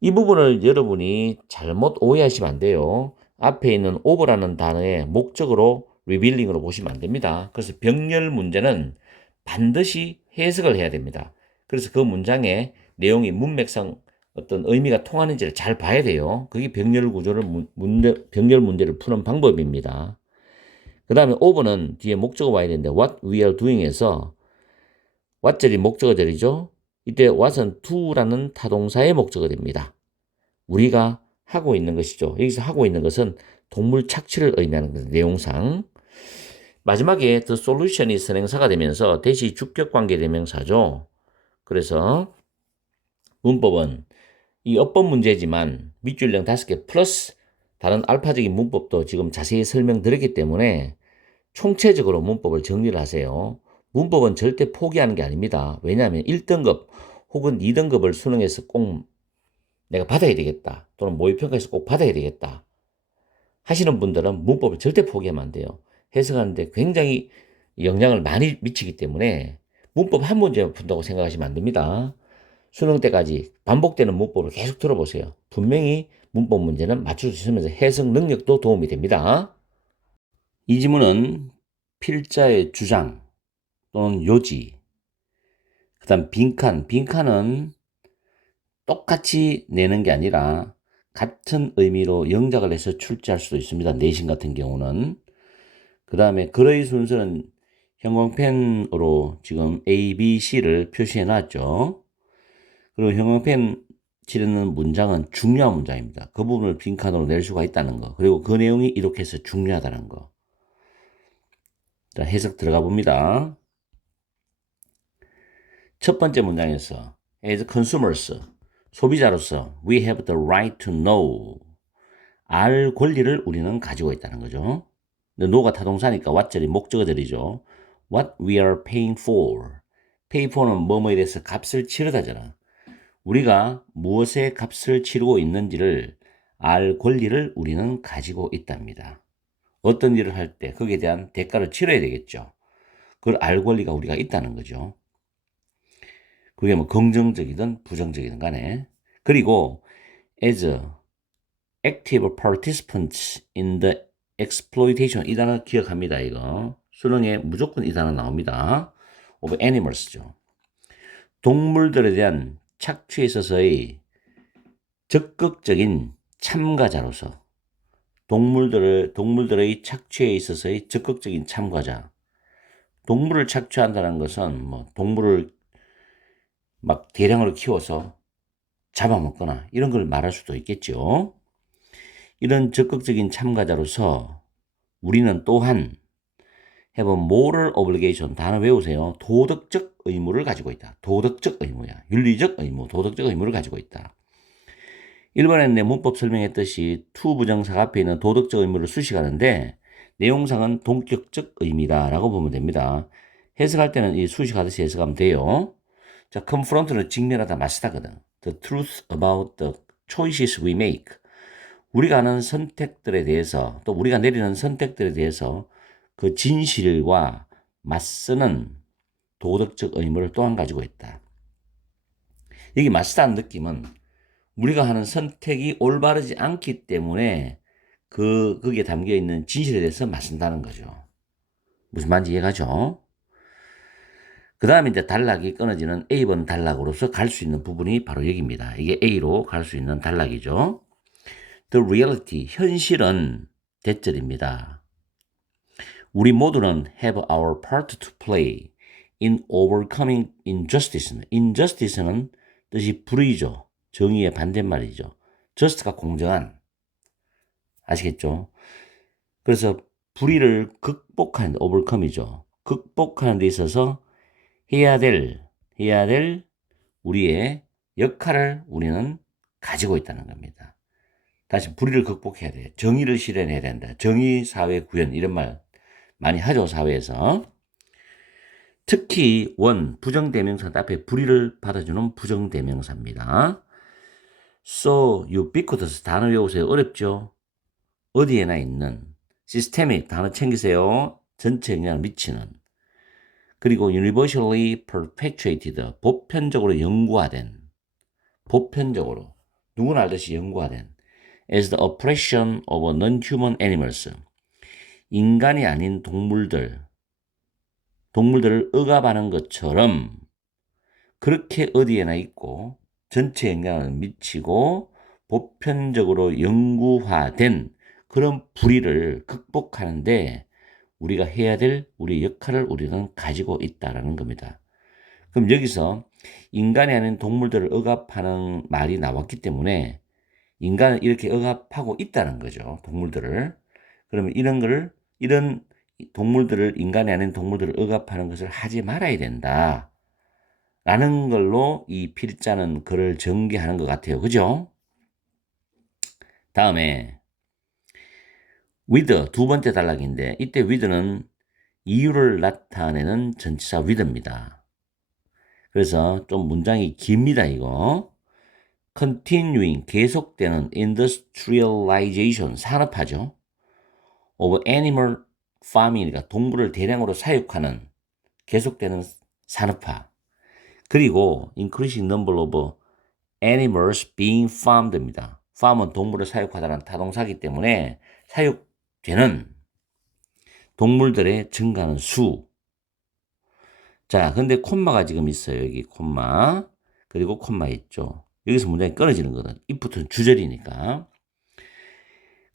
이 부분을 여러분이 잘못 오해하시면 안 돼요. 앞에 있는 over라는 단어의 목적으로 revealing으로 보시면 안 됩니다. 그래서 병렬 문제는 반드시 해석을 해야 됩니다. 그래서 그 문장의 내용이 문맥상 어떤 의미가 통하는지를 잘 봐야 돼요. 그게 병렬 구조를 병렬 문제를 푸는 방법입니다. 그 다음에 over는 뒤에 목적어 와야 되는데 what we are doing에서 what절이 목적어절이죠. 이때 what은 do라는 타동사의 목적어 됩니다. 우리가 하고 있는 것이죠. 여기서 하고 있는 것은 동물 착취를 의미하는 것입니다. 내용상. 마지막에 the solution이 선행사가 되면서 대시 주격관계 대명사죠. 그래서 문법은 이 어법 문제지만 밑줄령 5개 플러스 다른 알파적인 문법도 지금 자세히 설명드렸기 때문에 총체적으로 문법을 정리를 하세요. 문법은 절대 포기하는 게 아닙니다. 왜냐하면 1등급 혹은 2등급을 수능에서 꼭 내가 받아야 되겠다. 또는 모의평가에서 꼭 받아야 되겠다. 하시는 분들은 문법을 절대 포기하면 안 돼요. 해석하는데 굉장히 영향을 많이 미치기 때문에 문법 한 문제만 푼다고 생각하시면 안 됩니다. 수능 때까지 반복되는 문법을 계속 들어보세요. 분명히 문법 문제는 맞출 수 있으면서 해석 능력도 도움이 됩니다. 이 지문은 필자의 주장 또는 요지, 그 다음 빈칸은 똑같이 내는 게 아니라 같은 의미로 영작을 해서 출제할 수도 있습니다. 내신 같은 경우는. 그 다음에 글의 순서는 형광펜으로 지금 A, B, C를 표시해 놨죠. 그리고 형광펜 칠하는 문장은 중요한 문장입니다. 그 부분을 빈칸으로 낼 수가 있다는 거. 그리고 그 내용이 이렇게 해서 중요하다는 거. 자, 해석 들어가 봅니다. 첫 번째 문장에서 as consumers, 소비자로서 we have the right to know, 알 권리를 우리는 가지고 있다는 거죠. 근데 know가 타동사니까 what절이 목적어절이죠. what we are paying for. pay for는 뭐뭐에 대해서 값을 치르다잖아. 우리가 무엇에 값을 치르고 있는지를 알 권리를 우리는 가지고 있답니다. 어떤 일을 할 때 거기에 대한 대가를 치러야 되겠죠. 그걸 알 권리가 우리가 있다는 거죠. 그게 뭐 긍정적이든 부정적이든 간에. 그리고 as active participants in the exploitation, 이 단어 기억합니다. 이거 수능에 무조건 이 단어 나옵니다. of animals죠. 동물들에 대한 착취에 있어서의 적극적인 참가자로서, 동물들의 착취에 있어서의 적극적인 참가자. 동물을 착취한다는 것은 뭐 동물을 막 대량으로 키워서 잡아먹거나 이런 걸 말할 수도 있겠죠. 이런 적극적인 참가자로서 우리는 또한 have a moral obligation, 단어 외우세요. 도덕적 의무를 가지고 있다. 도덕적 의무야. 윤리적 의무, 도덕적 의무를 가지고 있다. 1번에 내 문법 설명했듯이 to 부정사가 앞에 있는 도덕적 의무를 수식하는데 내용상은 동격적 의미다라고 보면 됩니다. 해석할 때는 이 수식하듯이 해석하면 돼요. 자, confront는 직면하다, 맞서다거든. The truth about the choices we make. 우리가 하는 선택들에 대해서, 또 우리가 내리는 선택들에 대해서 그 진실과 맞서는 도덕적 의무를 또한 가지고 있다. 여기 맞서다는 느낌은 우리가 하는 선택이 올바르지 않기 때문에 거기에 담겨 있는 진실에 대해서 맞선다는 거죠. 무슨 말인지 이해가죠? 그 다음에 이제 단락이 끊어지는 A번 단락으로서 갈 수 있는 부분이 바로 여기입니다. 이게 A로 갈 수 있는 단락이죠. The reality, 현실은 대절입니다. 우리 모두는 have our part to play in overcoming injustice. injustice는 뜻이 불의죠. 정의의 반대말이죠. just가 공정한. 아시겠죠? 그래서 불의를 극복하는, overcome이죠. 극복하는 데 있어서 해야 될 우리의 역할을 우리는 가지고 있다는 겁니다. 다시 불의를 극복해야 돼. 정의를 실현해야 된다. 정의, 사회, 구현, 이런 말 많이 하죠, 사회에서. 특히 부정대명사 앞에 불의를 받아주는 부정대명사입니다. So ubiquitous, 단어 외우세요. 어렵죠? 어디에나 있는. systemic, 단어 챙기세요. 전체 영향을 미치는. 그리고 universally perpetuated, 보편적으로 영구화된. 보편적으로 누구나 알듯이 영구화된. as the oppression of non-human animals, 인간이 아닌 동물들을 억압하는 것처럼 그렇게 어디에나 있고 전체 영향을 미치고 보편적으로 영구화된 그런 불의를 극복하는데 우리가 해야 될 우리 역할을 우리는 가지고 있다라는 겁니다. 그럼 여기서 인간이 아닌 동물들을 억압하는 말이 나왔기 때문에 인간은 이렇게 억압하고 있다는 거죠. 동물들을. 그러면 이런 동물들을, 인간이 아닌 동물들을 억압하는 것을 하지 말아야 된다. 라는 걸로 이 필자는 글을 전개하는 것 같아요. 그죠? 다음에 with, 두 번째 단락인데 이때 with는 이유를 나타내는 전치사 with입니다. 그래서 좀 문장이 깁니다, 이거. continuing, 계속되는 industrialization, 산업화죠. of animal farming이니까 동물을 대량으로 사육하는 계속되는 산업화. 그리고 increasing number of animals being farmed입니다. farm은 동물을 사육하다는 타동사기 때문에 사육되는 동물들의 증가하는 수. 자, 근데 콤마가 지금 있어요. 여기 콤마. 그리고 콤마 있죠. 여기서 문장이 끊어지는 거든. if부터는 주절이니까.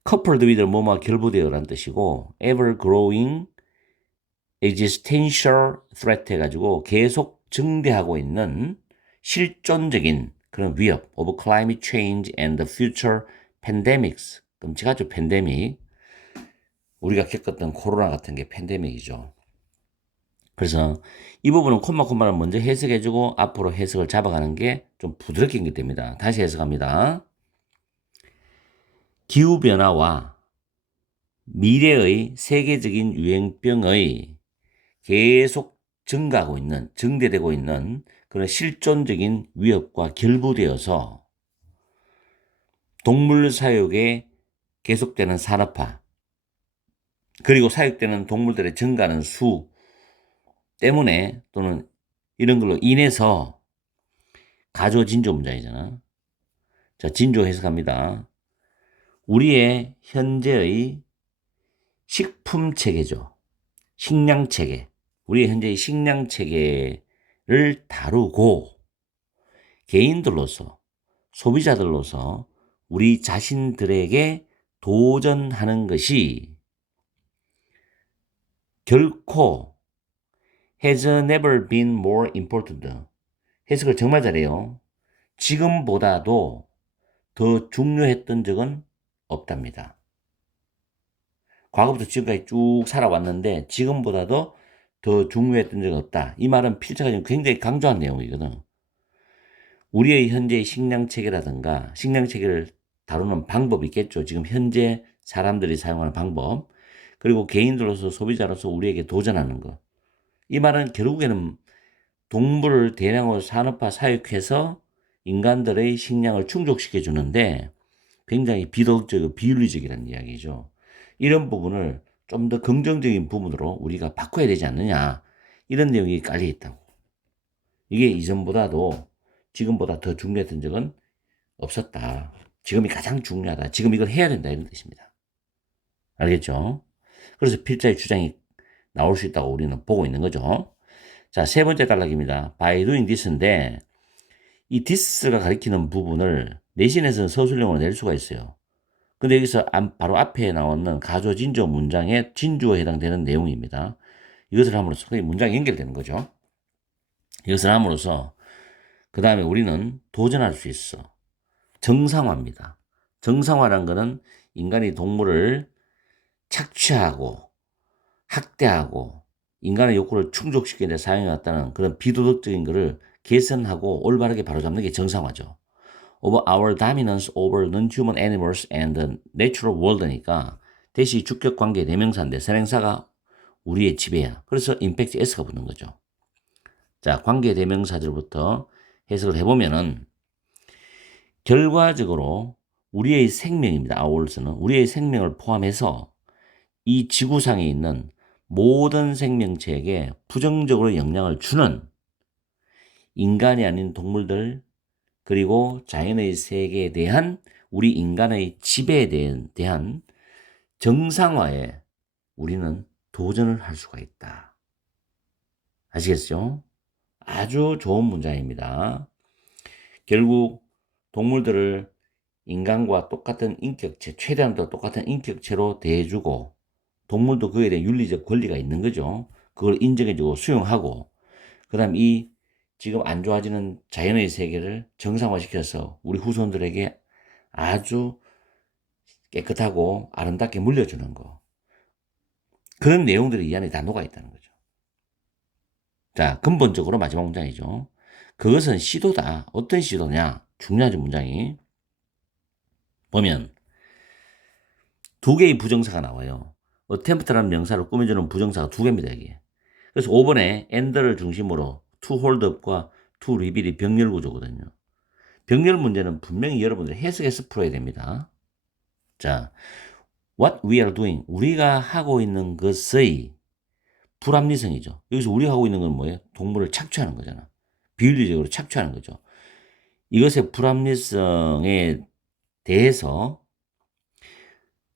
coupled with 뭐뭐 결부되어라는 뜻이고 ever growing existential threat 해가지고 계속 증대하고 있는 실존적인 그런 위협 of climate change and the future pandemics. 끔찍하죠, 팬데믹. 우리가 겪었던 코로나 같은 게 팬데믹이죠. 그래서 이 부분은 콤마를 먼저 해석해주고 앞으로 해석을 잡아가는 게 좀 부드럽게 연결됩니다. 다시 해석합니다. 기후변화와 미래의 세계적인 유행병의 계속 증가하고 있는, 증대되고 있는 그런 실존적인 위협과 결부되어서 동물 사육에 계속되는 산업화, 그리고 사육되는 동물들의 증가하는 수 때문에 또는 이런 걸로 인해서 가조 진조 문장이잖아. 자, 진조 해석합니다. 우리의 현재의 식품 체계죠. 식량 체계. 우리의 현재의 식량 체계를 다루고 개인들로서, 소비자들로서 우리 자신들에게 도전하는 것이 결코 has never been more important. 해석을 정말 잘해요. 지금보다도 더 중요했던 적은 없답니다. 과거부터 지금까지 쭉 살아왔는데 지금보다도 더 중요했던 적은 없다. 이 말은 필자가 지금 굉장히 강조한 내용이거든. 우리의 현재의 식량 체계라든가 식량 체계를 다루는 방법이 있겠죠. 지금 현재 사람들이 사용하는 방법. 그리고 개인들로서 소비자로서 우리에게 도전하는 것. 이 말은 결국에는 동물을 대량으로 산업화 사육해서 인간들의 식량을 충족시켜 주는데 굉장히 비도덕적이고 비윤리적이라는 이야기죠. 이런 부분을 좀 더 긍정적인 부분으로 우리가 바꿔야 되지 않느냐. 이런 내용이 깔려 있다고. 이게 이전보다도 지금보다 더 중요했던 적은 없었다. 지금이 가장 중요하다. 지금 이걸 해야 된다. 이런 뜻입니다. 알겠죠? 그래서 필자의 주장이 나올 수 있다고 우리는 보고 있는 거죠. 자, 세 번째 단락입니다. by doing this인데 이 this가 가리키는 부분을 내신에서는 서술형으로 낼 수가 있어요. 근데 여기서 바로 앞에 나오는 가조 진조 문장의 진주에 해당되는 내용입니다. 이것을 함으로써 거의 문장이 연결되는 거죠. 이것을 함으로써 그 다음에 우리는 도전할 수 있어. 정상화입니다. 정상화라는 것은 인간이 동물을 착취하고 학대하고 인간의 욕구를 충족시키는 데 사용해왔다는 그런 비도덕적인 것을 개선하고 올바르게 바로잡는 게 정상화죠. Of our dominance over non-human animals and the natural world니까 대시 주격 관계 대명사인데 선행사가 우리의 지배야. 그래서 임팩트 S가 붙는 거죠. 자, 관계 대명사들부터 해석을 해보면은 결과적으로 우리의 생명입니다. 아울스는 우리의 생명을 포함해서 이 지구상에 있는 모든 생명체에게 부정적으로 영향을 주는 인간이 아닌 동물들 그리고 자연의 세계에 대한 우리 인간의 지배에 대한 정상화에 우리는 도전을 할 수가 있다. 아시겠죠? 아주 좋은 문장입니다. 결국 동물들을 인간과 똑같은 인격체, 최대한도 똑같은 인격체로 대해주고 동물도 그에 대한 윤리적 권리가 있는 거죠. 그걸 인정해주고 수용하고 그 다음 이 지금 안 좋아지는 자연의 세계를 정상화시켜서 우리 후손들에게 아주 깨끗하고 아름답게 물려주는 거. 그런 내용들이 이 안에 다 녹아있다는 거죠. 자, 근본적으로 마지막 문장이죠. 그것은 시도다. 어떤 시도냐? 중요하죠, 문장이. 보면 두 개의 부정사가 나와요. attempt라는 명사를 꾸며주는 부정사가 두 개입니다, 이게. 그래서 5번에 and를 중심으로 to hold up과 to reveal이 병렬 구조거든요. 병렬 문제는 분명히 여러분들이 해석해서 풀어야 됩니다. 자, what we are doing, 우리가 하고 있는 것의 불합리성이죠. 여기서 우리가 하고 있는 건 뭐예요? 동물을 착취하는 거잖아. 비윤리적으로 착취하는 거죠. 이것의 불합리성에 대해서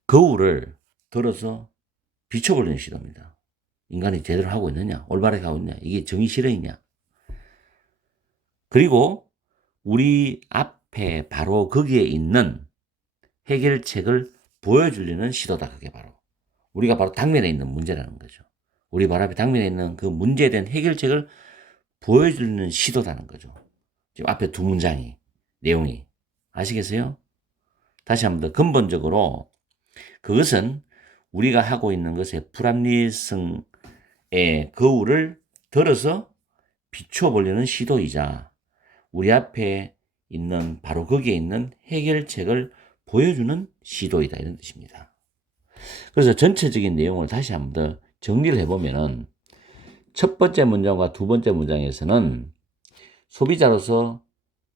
거울을 들어서 비춰보려는 시도입니다. 인간이 제대로 하고 있느냐, 올바르게 하고 있느냐, 이게 정의 실현이냐. 그리고 우리 앞에 바로 거기에 있는 해결책을 보여주려는 시도다. 그게 바로 우리가 바로 당면에 있는 문제라는 거죠. 우리 발 앞에 당면에 있는 그 문제에 대한 해결책을 보여주는 시도라는 거죠. 지금 앞에 두 문장이 내용이 아시겠어요? 다시 한번 더 근본적으로 그것은 우리가 하고 있는 것의 불합리성의 거울을 들어서 비춰보려는 시도이자 우리 앞에 있는 바로 거기에 있는 해결책을 보여주는 시도이다, 이런 뜻입니다. 그래서 전체적인 내용을 다시 한번 더 정리를 해보면은 첫 번째 문장과 두 번째 문장에서는 소비자로서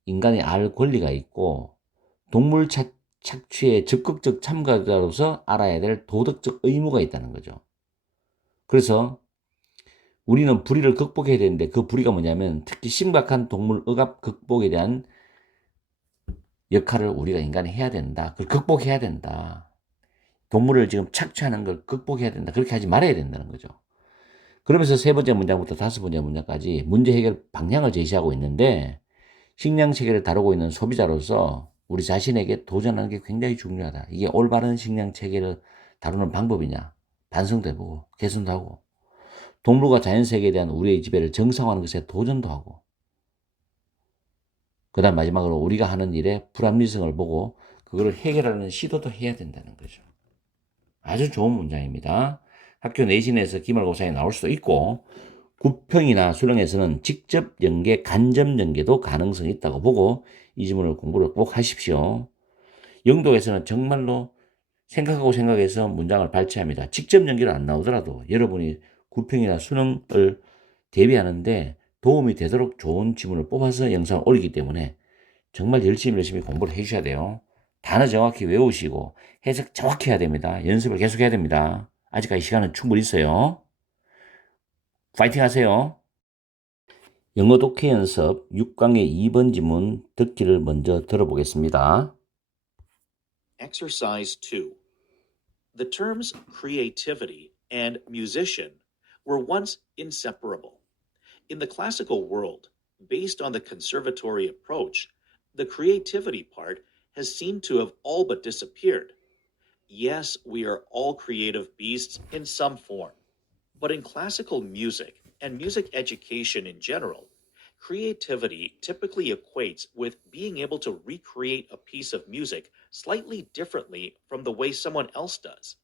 인간이 알 권리가 있고 동물 착취의 적극적 참가자로서 알아야 될 도덕적 의무가 있다는 거죠. 그래서 우리는 불의를 극복해야 되는데 그 불의가 뭐냐면 특히 심각한 동물 억압 극복에 대한 역할을 우리가 인간이 해야 된다. 그걸 극복해야 된다. 동물을 지금 착취하는 걸 극복해야 된다. 그렇게 하지 말아야 된다는 거죠. 그러면서 세 번째 문장부터 다섯 번째 문장까지 문제 해결 방향을 제시하고 있는데 식량 체계를 다루고 있는 소비자로서 우리 자신에게 도전하는 게 굉장히 중요하다. 이게 올바른 식량 체계를 다루는 방법이냐. 반성도 해보고 개선도 하고 동물과 자연세계에 대한 우리의 지배를 정상화하는 것에 도전도 하고 그 다음 마지막으로 우리가 하는 일에 불합리성을 보고 그거를 해결하는 시도도 해야 된다는 거죠. 아주 좋은 문장입니다. 학교 내신에서 기말고사에 나올 수도 있고 구평이나 수능에서는 직접 연계, 간접 연계도 가능성이 있다고 보고 이 지문을 공부를 꼭 하십시오. 영독에서는 정말로 생각하고 생각해서 문장을 발췌합니다. 직접 연계로 안 나오더라도 여러분이 구평이나 수능을 대비하는데 도움이 되도록 좋은 지문을 뽑아서 영상을 올리기 때문에 정말 열심히 공부를 해주셔야 돼요. 단어 정확히 외우시고 해석 정확히 해야 됩니다. 연습을 계속 해야 됩니다. 아직까지 시간은 충분히 있어요. 파이팅 하세요. 영어 독해 연습 6강의 2번 지문 듣기를 먼저 들어보겠습니다. Exercise 2. The terms creativity and musician were once inseparable. In the classical world, based on the conservatory approach, the creativity part has seemed to have all but disappeared. Yes, we are all creative beasts in some form, but in classical music and music education in general, creativity typically equates with being able to recreate a piece of music slightly differently from the way someone else does.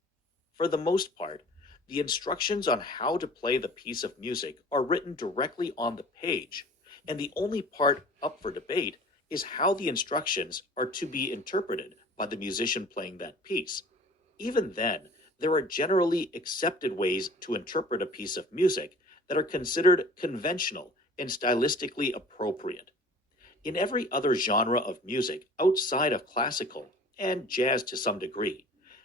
For the most part, the instructions on how to play the piece of music are written directly on the page, and the only part up for debate is how the instructions are to be interpreted by the musician playing that piece. Even then, there are generally accepted ways to interpret a piece of music that are considered conventional and stylistically appropriate. In every other genre of music outside of classical, and jazz to some degree,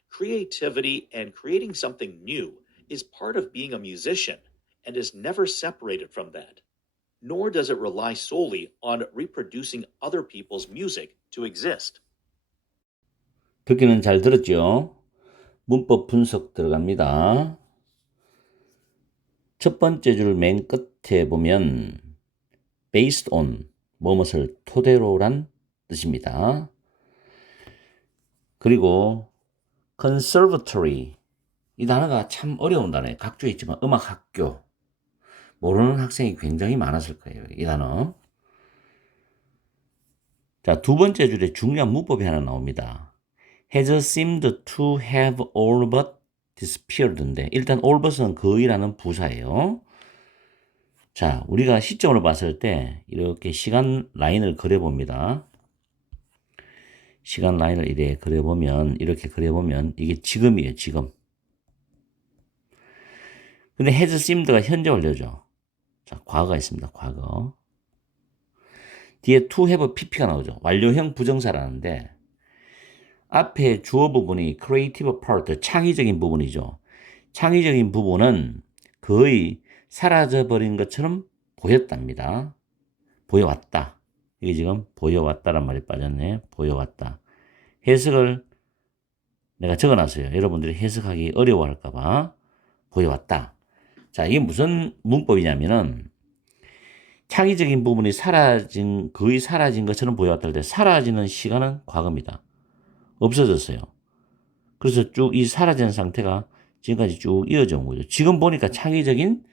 creativity and creating something new is part of being a musician and is never separated from that. Nor does it rely solely on reproducing other people's music to exist. 듣기는 잘 들었죠? 문법 분석 들어갑니다. 첫 번째 줄 맨 끝에 보면 based on, 무엇을 토대로란 뜻입니다. 그리고 conservatory, 이 단어가 참 어려운 단어예요. 각주에 있지만 음악학교, 모르는 학생이 굉장히 많았을 거예요. 이 단어. 자, 두 번째 줄에 중요한 문법이 하나 나옵니다. has seemed to have all but disappeared인데 일단 all but은 거의라는 부사예요. 자, 우리가 시점으로 봤을 때 이렇게 시간 라인을 그려봅니다. 시간 라인을 이렇게 그려보면 이게 지금이에요, 지금. 근데 has seemed가 현재 완료죠. 자, 과거가 있습니다, 과거. 뒤에 to have pp가 나오죠. 완료형 부정사라는데 앞에 주어 부분이 creative part, 창의적인 부분이죠. 창의적인 부분은 거의 사라져버린 것처럼 보였답니다. 보여왔다. 이게 지금 보여왔다란 말이 빠졌네. 보여왔다. 해석을 내가 적어놨어요. 여러분들이 해석하기 어려워할까봐 보여왔다. 자, 이게 무슨 문법이냐면은 창의적인 부분이 거의 사라진 것처럼 보여왔다 할 때 사라지는 시간은 과거입니다. 없어졌어요. 그래서 쭉 이 사라진 상태가 지금까지 쭉 이어져 온 거죠. 지금 보니까 창의적인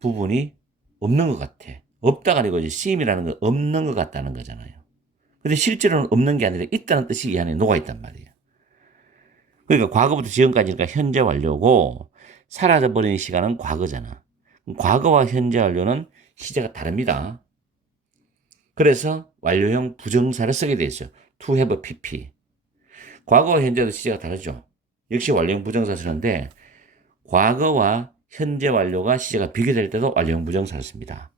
부분이 없는 것 같아. 없다가 아니고 이제 seem이라는 건 없는 것 같다는 거잖아요. 근데 실제로는 없는 게 아니라 있다는 뜻이 이 안에 녹아있단 말이에요. 그러니까 과거부터 지금까지니까 현재 완료고 사라져버리는 시간은 과거잖아. 과거와 현재 완료는 시제가 다릅니다. 그래서 완료형 부정사를 쓰게 돼 있어요. to have a pp. 과거와 현재도 시제가 다르죠. 역시 완료형 부정사 쓰는데 과거와 현재 완료가 시제가 비교될 때도 완료형 부정사를 씁니다.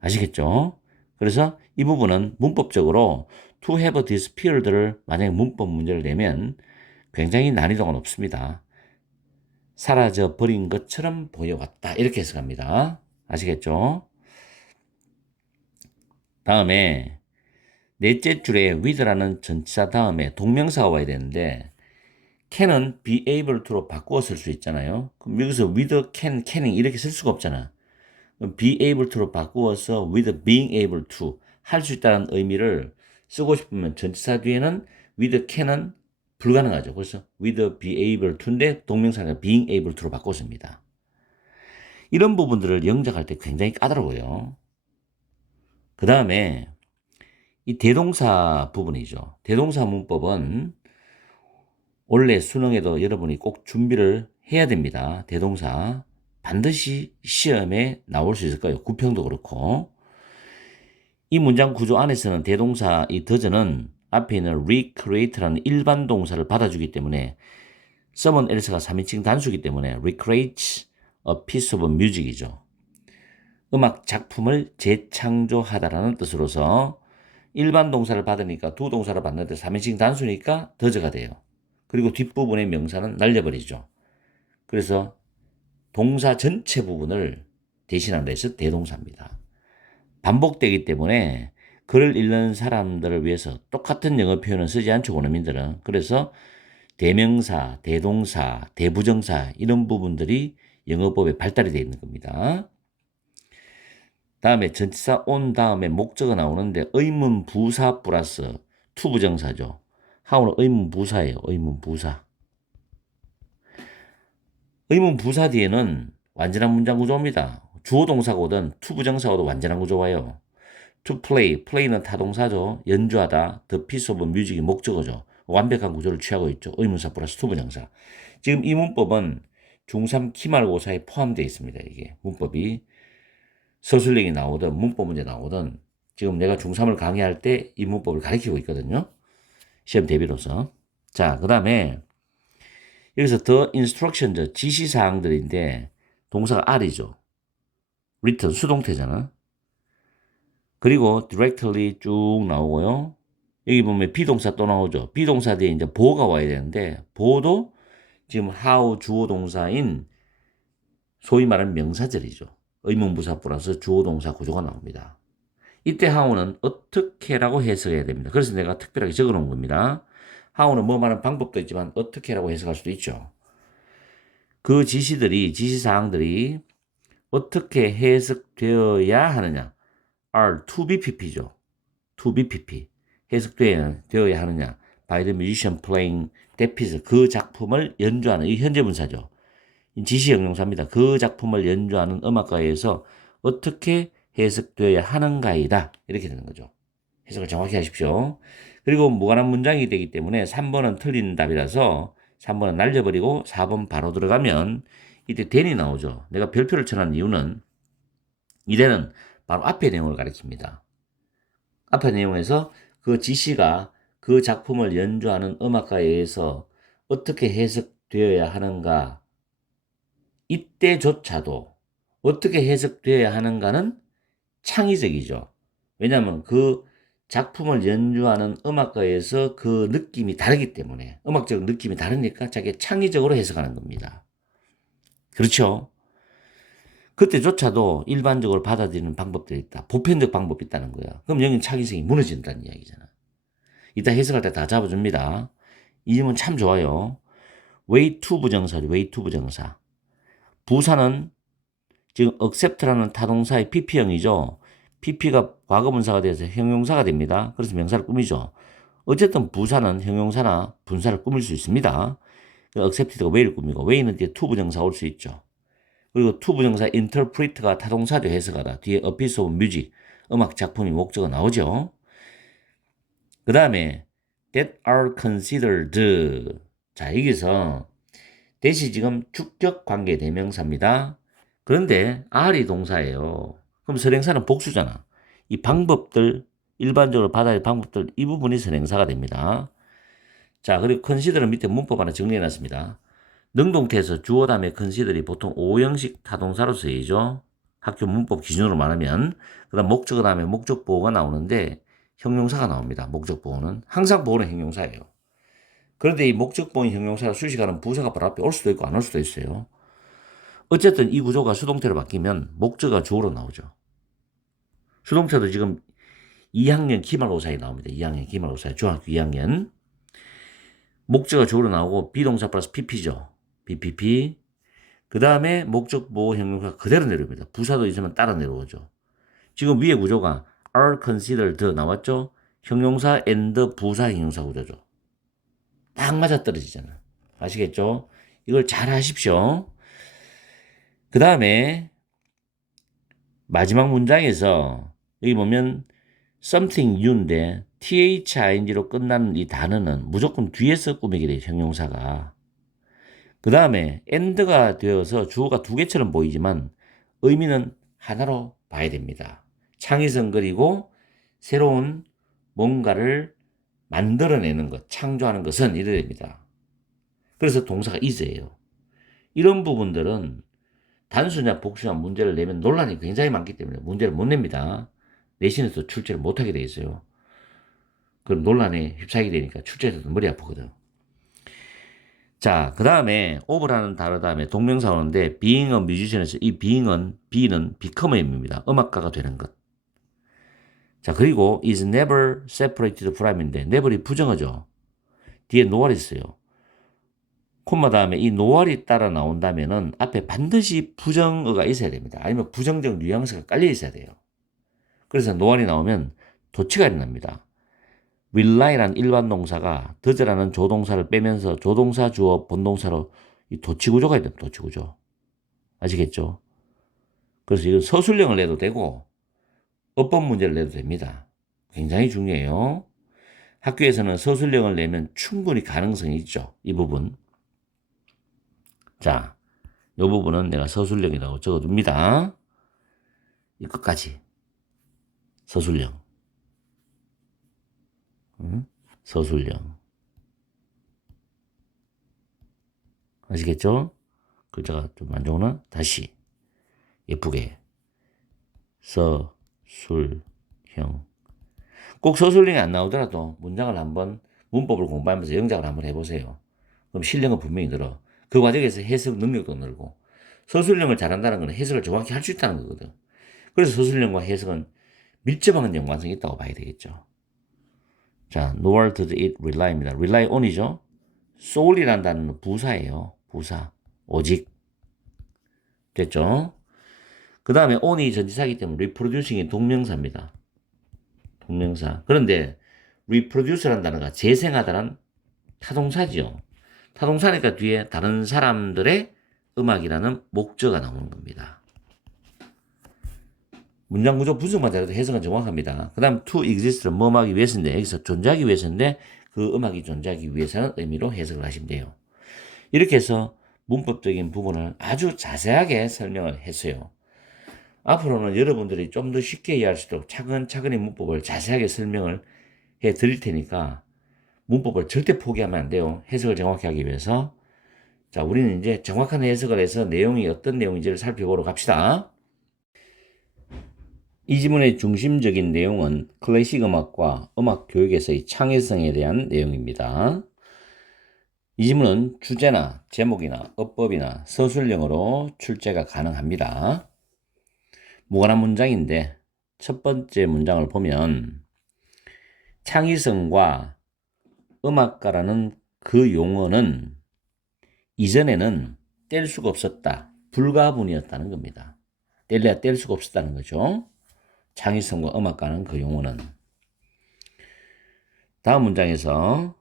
아시겠죠? 그래서 이 부분은 문법적으로 to have disappeared를 만약에 문법 문제를 내면 굉장히 난이도가 높습니다. 사라져 버린 것처럼 보여왔다. 이렇게 해석합니다. 아시겠죠? 다음에 넷째 줄에 with라는 전치사 다음에 동명사가 와야 되는데 can은 be able to로 바꾸어 쓸 수 있잖아요. 그럼 여기서 with can, canning 이렇게 쓸 수가 없잖아. be able to로 바꾸어서 with being able to 할 수 있다는 의미를 쓰고 싶으면 전치사 뒤에는 with can은 불가능하죠. 그래서 with be able to인데 동명사가 being able to로 바꿨습니다. 이런 부분들을 영작할 때 굉장히 까다로워요. 그 다음에 이 대동사 부분이죠. 대동사 문법은 원래 수능에도 여러분이 꼭 준비를 해야 됩니다. 대동사 반드시 시험에 나올 수 있을 거예요. 구평도 그렇고. 이 문장 구조 안에서는 대동사 이 does는 앞에 있는 recreate라는 일반 동사를 받아주기 때문에 summon else가 3인칭 단수이기 때문에 recreate a piece of music이죠. 음악 작품을 재창조하다라는 뜻으로서 일반 동사를 받으니까 두 동사를 받는데 3인칭 단수니까 does가 돼요. 그리고 뒷부분의 명사는 날려버리죠. 그래서 동사 전체 부분을 대신한다 해서 대동사입니다. 반복되기 때문에 글을 읽는 사람들을 위해서 똑같은 영어 표현을 쓰지 않죠, 원어민들은. 그래서 대명사, 대동사, 대부정사 이런 부분들이 영어법에 발달이 되어 있는 겁니다. 다음에 전치사 on 다음에 목적어 나오는데 의문 부사 플러스 to 부정사죠. 하우는 의문 부사예요. 의문 부사. 의문 부사 뒤에는 완전한 문장 구조입니다. 주어 동사거든 to 부정사고도 완전한 구조 와요. to play, play는 타동사죠. 연주하다. the piece of music이 목적어죠. 완벽한 구조를 취하고 있죠. 의문사 플러스 to 부정사. 지금 이 문법은 중3 기말고사에 포함되어 있습니다. 이게 문법이 서술형이 나오든 문법 문제 나오든 지금 내가 중3을 강의할 때 이 문법을 가르치고 있거든요. 시험 대비로서. 자, 그 다음에 여기서 the instructions, 지시사항들인데 동사가 are이죠. written, 수동태잖아. 그리고 directly 쭉 나오고요. 여기 보면 비동사 또 나오죠. 비동사 뒤에 이제 보가 와야 되는데 보도 지금 how 주어 동사인 소위 말하는 명사절이죠. 의문부사 플러스 주어 동사 구조가 나옵니다. 이때 how는 어떻게라고 해석해야 됩니다. 그래서 내가 특별하게 적어 놓은 겁니다. how는 뭐 말하는 방법도 있지만 어떻게라고 해석할 수도 있죠. 그 지시사항들이 어떻게 해석되어야 하느냐. are to be pp죠. to be pp. 해석되어야 하느냐. by the musician playing that piece. 그 작품을 연주하는 이 현재 분사죠. 지시 형용사입니다. 그 작품을 연주하는 음악가에서 어떻게 해석되어야 하는가이다. 이렇게 되는 거죠. 해석을 정확히 하십시오. 그리고 무관한 문장이 되기 때문에 3번은 틀린 답이라서 3번은 날려버리고 4번 바로 들어가면 이때 then이 나오죠. 내가 별표를 쳐놓은 이유는 이때는 바로 앞의 내용을 가리킵니다. 앞의 내용에서 그 지시가 그 작품을 연주하는 음악가에 의해서 어떻게 해석되어야 하는가 이때조차도 어떻게 해석되어야 하는가는 창의적이죠. 왜냐하면 그 작품을 연주하는 음악가에서 그 느낌이 다르기 때문에 음악적 느낌이 다르니까 자기 창의적으로 해석하는 겁니다. 그렇죠? 그때조차도 일반적으로 받아들이는 방법들이 있다. 보편적 방법이 있다는 거야. 그럼 여기는 창의성이 무너진다는 이야기잖아. 이따 해석할 때 다 잡아줍니다. 이 질문 참 좋아요. way to 부정사죠. way to 부정사. 부사는 지금 accept라는 타동사의 pp형이죠. pp가 과거분사가 돼서 형용사가 됩니다. 그래서 명사를 꾸미죠. 어쨌든 부사는 형용사나 분사를 꾸밀 수 있습니다. accepted가 way를 꾸미고 way는 뒤에 to 부정사 올 수 있죠. 그리고 to 부정사 interpret가 타동사죠. 해석하다. 뒤에 a piece of music, 음악 작품이 목적어 나오죠. 그 다음에 that are considered. 자, 여기서 that이 지금 주격 관계 대명사입니다. 그런데 are이 동사예요. 그럼 선행사는 복수잖아. 이 방법들, 일반적으로 받아야 할 방법들, 이 부분이 선행사가 됩니다. 자, 그리고 consider는 밑에 문법 하나 정리해놨습니다. 능동태에서 주어 다음에 consider이 보통 오형식 타동사로 쓰이죠. 학교 문법 기준으로 말하면. 그 다음 목적어 다음에 목적 보호가 나오는데 형용사가 나옵니다. 목적 보호는. 항상 보호는 형용사예요. 그런데 이 목적 보호인 형용사가 수식하는 부사가 바로 앞에 올 수도 있고 안 올 수도 있어요. 어쨌든 이 구조가 수동태로 바뀌면 목적어가 주어로 나오죠. 수동태도 지금 2학년 기말고사에 나옵니다. 2학년 기말고사에 중학교 2학년. 목적어가 주어로 나오고 비동사 플러스 pp죠. bpp. 그 다음에 목적 보호 형용사가 그대로 내려옵니다. 부사도 있으면 따라 내려오죠. 지금 위에 구조가 are considered 나왔죠? 형용사 and 부사 형용사 구조죠. 딱 맞아떨어지잖아. 아시겠죠? 이걸 잘 하십시오. 그 다음에 마지막 문장에서 여기 보면 something new인데 thing로 끝나는 이 단어는 무조건 뒤에서 꾸미게 돼요. 형용사가. 그 다음에 and가 되어서 주어가 두 개처럼 보이지만 의미는 하나로 봐야 됩니다. 창의성 그리고 새로운 뭔가를 만들어내는 것, 창조하는 것은 이래야 됩니다. 그래서 동사가 is예요. 이런 부분들은 단수냐 복수냐 문제를 내면 논란이 굉장히 많기 때문에 문제를 못 냅니다. 내신에서 출제를 못하게 돼 있어요. 그럼 논란에 휩싸이게 되니까 출제에서도 머리 아프거든. 자, 그 다음에 over라는 단어 다음에 동명사 오는데 being a musician에서 이 being은 be는 become의 의미입니다. 음악가가 되는 것. 자, 그리고 is never separated from인데 never이 부정어죠. 뒤에 노알이 있어요. 콤마 다음에 이 노알이 따라 나온다면은 앞에 반드시 부정어가 있어야 됩니다. 아니면 부정적 뉘앙스가 깔려 있어야 돼요. 그래서 노알이 나오면 도치가 일어납니다. rely라는 일반 동사가 does라는 조동사를 빼면서 조동사 주어 본동사로 이 도치 구조가 있다. 도치 구조. 아시겠죠? 그래서 이건 서술형을 내도 되고 어법 문제를 내도 됩니다. 굉장히 중요해요. 학교에서는 서술형을 내면 충분히 가능성이 있죠. 이 부분. 자, 이 부분은 내가 서술형이라고 적어둡니다. 이 끝까지. 서술형. 서술형. 아시겠죠? 글자가 좀 안 좋으나 다시 예쁘게 서술형. 꼭 서술형이 안 나오더라도 문장을 한번 문법을 공부하면서 영작을 한번 해보세요. 그럼 실력은 분명히 늘어. 그 과정에서 해석 능력도 늘고 서술형을 잘한다는 건 해석을 정확히 할 수 있다는 거거든. 그래서 서술형과 해석은 밀접한 연관성이 있다고 봐야 되겠죠. 자, nor did it rely입니다. rely on이죠. sole이라는 단어는 부사예요. 부사. 오직. 됐죠? 그 다음에 on이 전치사이기 때문에 reproducing이 동명사입니다. 동명사. 그런데 reproduce라는 단어가 재생하다란 타동사죠. 타동사니까 뒤에 다른 사람들의 음악이라는 목적어가 나오는 겁니다. 문장 구조 분석만 잘해도 해석은 정확합니다. 그 다음 to exist는 뭐하기 위해서인데 여기서 존재하기 위해서인데 그 음악이 존재하기 위해서는 의미로 해석을 하시면 돼요. 이렇게 해서 문법적인 부분을 아주 자세하게 설명을 했어요. 앞으로는 여러분들이 좀 더 쉽게 이해할 수 있도록 차근차근히 문법을 자세하게 설명을 해 드릴 테니까 문법을 절대 포기하면 안 돼요. 해석을 정확히 하기 위해서. 자, 우리는 이제 정확한 해석을 해서 내용이 어떤 내용인지를 살펴보러 갑시다. 이 지문의 중심적인 내용은 클래식 음악과 음악 교육에서의 창의성에 대한 내용입니다. 이 지문은 주제나 제목이나 어법이나 서술형으로 출제가 가능합니다. 무관한 문장인데 첫 번째 문장을 보면 창의성과 음악가라는 그 용어는 이전에는 뗄 수가 없었다. 불가분이었다는 겁니다. 뗄래야 뗄 수가 없었다는 거죠. 창의성과 음악가는 그 용어는. 다음 문장에서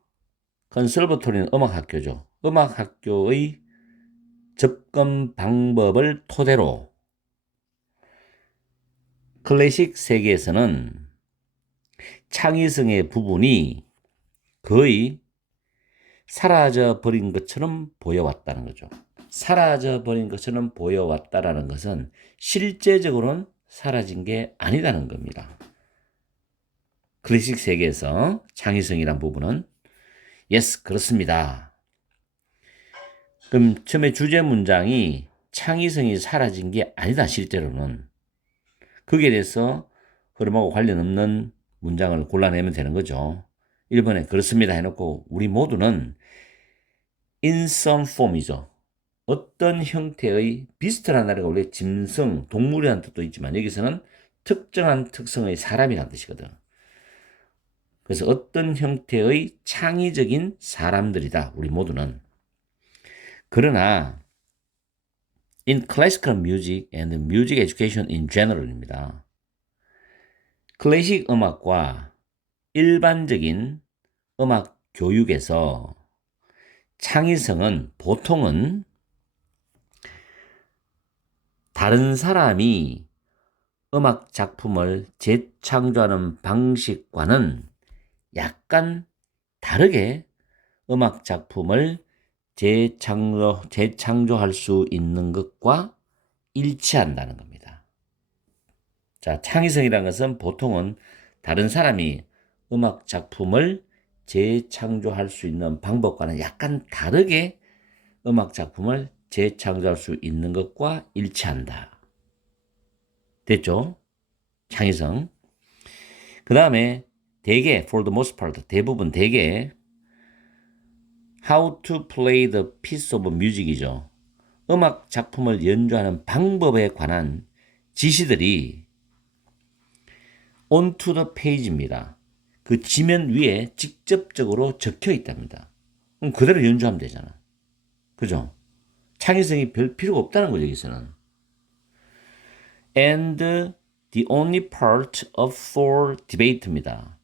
컨설버토리는 음악학교죠. 음악학교의 접근 방법을 토대로 클래식 세계에서는 창의성의 부분이 거의 사라져버린 것처럼 보여왔다는 거죠. 사라져버린 것처럼 보여왔다라는 것은 실제적으로는 사라진 게 아니다는 겁니다. 클래식 세계에서 창의성이란 부분은 yes, 그렇습니다. 그럼 처음에 주제 문장이 창의성이 사라진 게 아니다, 실제로는. 거기에 대해서 흐름하고 관련 없는 문장을 골라내면 되는 거죠. 1번에 그렇습니다 해놓고 우리 모두는 in some form이죠. 어떤 형태의 비슷한 단어가 원래 짐승, 동물이라는 뜻도 있지만 여기서는 특정한 특성의 사람이라는 뜻이거든. 그래서 어떤 형태의 창의적인 사람들이다, 우리 모두는. 그러나 in classical music and music education in general입니다. 클래식 음악과 일반적인 음악 교육에서 창의성은 보통은 다른 사람이 음악 작품을 재창조하는 방식과는 약간 다르게 음악 작품을 재창조할 수 있는 것과 일치한다는 겁니다. 자, 창의성이라는 것은 보통은 다른 사람이 음악 작품을 재창조할 수 있는 방법과는 약간 다르게 음악 작품을 재창조할 수 있는 것과 일치한다. 됐죠? 창의성. 그 다음에 대개, for the most part, 대부분 대개 how to play the piece of music이죠. 음악 작품을 연주하는 방법에 관한 지시들이 onto the page입니다. 그 지면 위에 직접적으로 적혀 있답니다. 그럼 그대로 연주하면 되잖아. 그죠? 창의성이 별 필요가 없다는 거죠, 여기서는. And the only part up for debate입니다.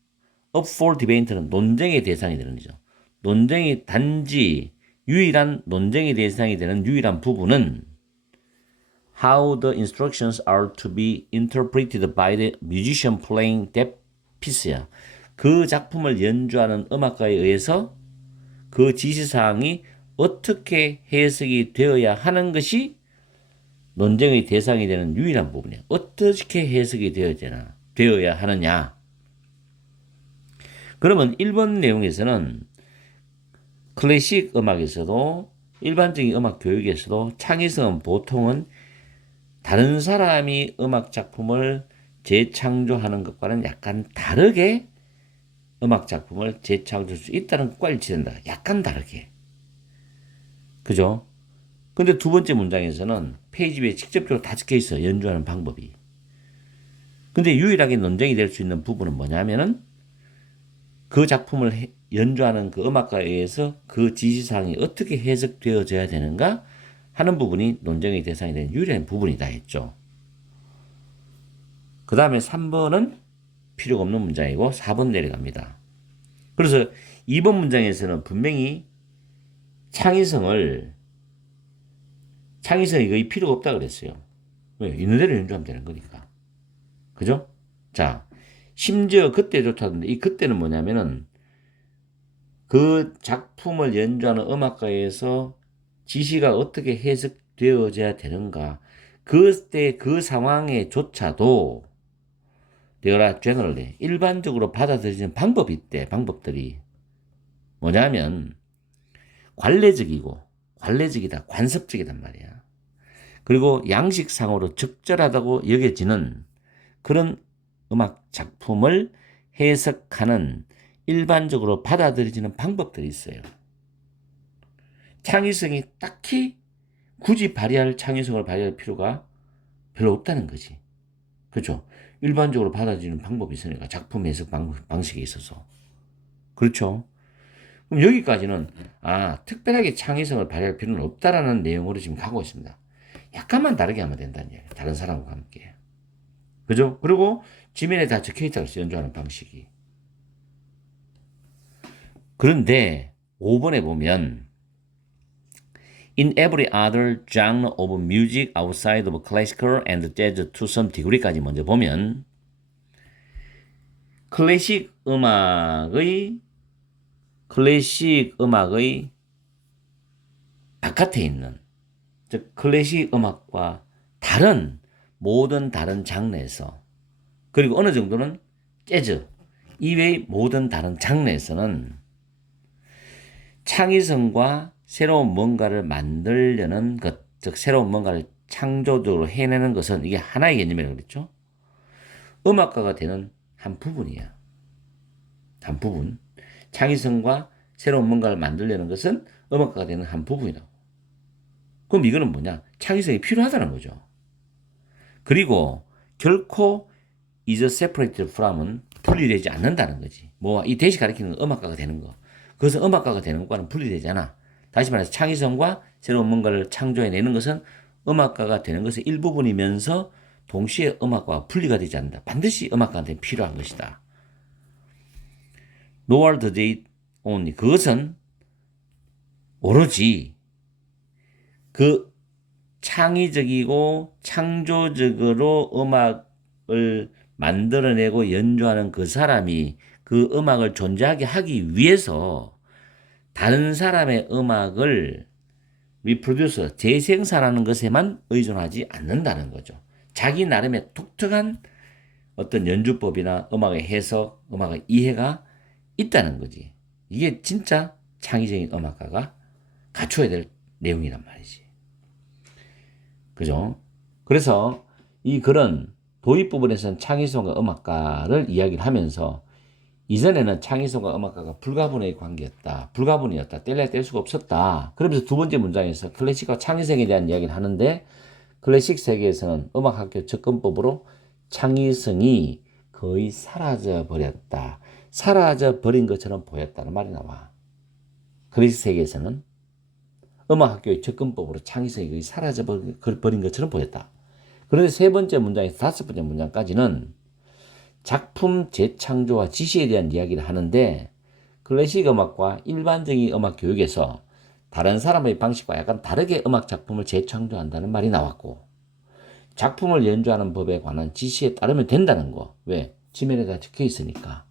up for debate는 논쟁의 대상이 되는 거죠. 논쟁이 단지 유일한 논쟁의 대상이 되는 유일한 부분은 how the instructions are to be interpreted by the musician playing that piece야. 그 작품을 연주하는 음악가에 의해서 그 지시사항이 어떻게 해석이 되어야 하는 것이 논쟁의 대상이 되는 유일한 부분이야. 어떻게 해석이 되어야 하느냐. 그러면 1번 내용에서는 클래식 음악에서도 일반적인 음악 교육에서도 창의성은 보통은 다른 사람이 음악 작품을 재창조하는 것과는 약간 다르게 음악 작품을 재창조할 수 있다는 것과 일치된다. 약간 다르게. 그죠? 근데 두 번째 문장에서는 페이지 위에 직접적으로 다 적혀 있어. 연주하는 방법이. 근데 유일하게 논쟁이 될 수 있는 부분은 뭐냐면은 그 작품을 연주하는 그 음악가에 의해서 그 지시사항이 어떻게 해석되어져야 되는가 하는 부분이 논쟁의 대상이 되는 유일한 부분이다 했죠. 그 다음에 3번은 필요가 없는 문장이고 4번 내려갑니다. 그래서 2번 문장에서는 분명히 창의성이 거의 필요가 없다 그랬어요. 왜? 있는 대로 연주하면 되는 거니까. 그죠? 자, 심지어 그때조차도 이 그때는 뭐냐면은 그 작품을 연주하는 음악가에서 지시가 어떻게 해석되어져야 되는가. 그때 그 상황에조차도 내가 generally 일반적으로 받아들이는 방법이 있대. 방법들이 뭐냐면 관례적이다. 관습적이단 말이야. 그리고 양식상으로 적절하다고 여겨지는 그런 음악 작품을 해석하는 일반적으로 받아들여지는 방법들이 있어요. 창의성이 딱히 굳이 창의성을 발휘할 필요가 별로 없다는 거지. 그렇죠? 일반적으로 받아들이는 방법이 있으니까 작품 해석 방식에 있어서. 그렇죠? 그럼 여기까지는 특별하게 창의성을 발휘할 필요는 없다라는 내용으로 지금 가고 있습니다. 약간만 다르게 하면 된다는 얘기예요. 다른 사람과 함께. 그죠? 그리고 지면에 다 적혀있다고 했어요. 연주하는 방식이. 그런데 5번에 보면 In every other genre of music outside of classical and jazz to some degree까지 먼저 보면 클래식 음악의 바깥에 있는, 즉 클래식 음악과 다른 모든 다른 장르에서, 그리고 어느 정도는 재즈 이외의 모든 다른 장르에서는 창의성과 새로운 뭔가를 만들려는 것, 즉 새로운 뭔가를 창조적으로 해내는 것은 이게 하나의 개념이라고 그랬죠. 음악가가 되는 한 부분이야. 한 부분. 창의성과 새로운 뭔가를 만들려는 것은 음악가가 되는 한 부분이라고. 그럼 이거는 뭐냐? 창의성이 필요하다는 거죠. 그리고 결코 is separated from은 분리되지 않는다는 거지. 이 대시 가리키는 음악가가 되는 거. 그것은 음악가가 되는 것과는 분리되지 않아. 다시 말해서 창의성과 새로운 뭔가를 창조해내는 것은 음악가가 되는 것의 일부분이면서 동시에 음악과가 분리가 되지 않는다. 반드시 음악가한테 필요한 것이다. Nor does it only. 그것은 오로지 그 창의적이고 창조적으로 음악을 만들어내고 연주하는 그 사람이 그 음악을 존재하게 하기 위해서 다른 사람의 음악을 reproduce, 재생산하는 것에만 의존하지 않는다는 거죠. 자기 나름의 독특한 어떤 연주법이나 음악의 해석, 음악의 이해가 있다는 거지. 이게 진짜 창의적인 음악가가 갖춰야 될 내용이란 말이지. 그죠? 그래서 이 글은 도입 부분에서는 창의성과 음악가를 이야기를 하면서 이전에는 창의성과 음악가가 불가분의 관계였다. 불가분이었다. 뗄래야 뗄 수가 없었다. 그러면서 두 번째 문장에서 클래식과 창의성에 대한 이야기를 하는데 클래식 세계에서는 음악학교 접근법으로 창의성이 거의 사라져 버렸다. 사라져 버린 것처럼 보였다는 말이 나와. 클래식 세계에서는 음악학교의 접근법으로 창의성이 거의 사라져 버린 것처럼 보였다. 그런데 세 번째 문장에서 다섯 번째 문장까지는 작품 재창조와 지시에 대한 이야기를 하는데 클래식 음악과 일반적인 음악 교육에서 다른 사람의 방식과 약간 다르게 음악 작품을 재창조한다는 말이 나왔고 작품을 연주하는 법에 관한 지시에 따르면 된다는 거. 왜? 지면에 다 적혀 있으니까.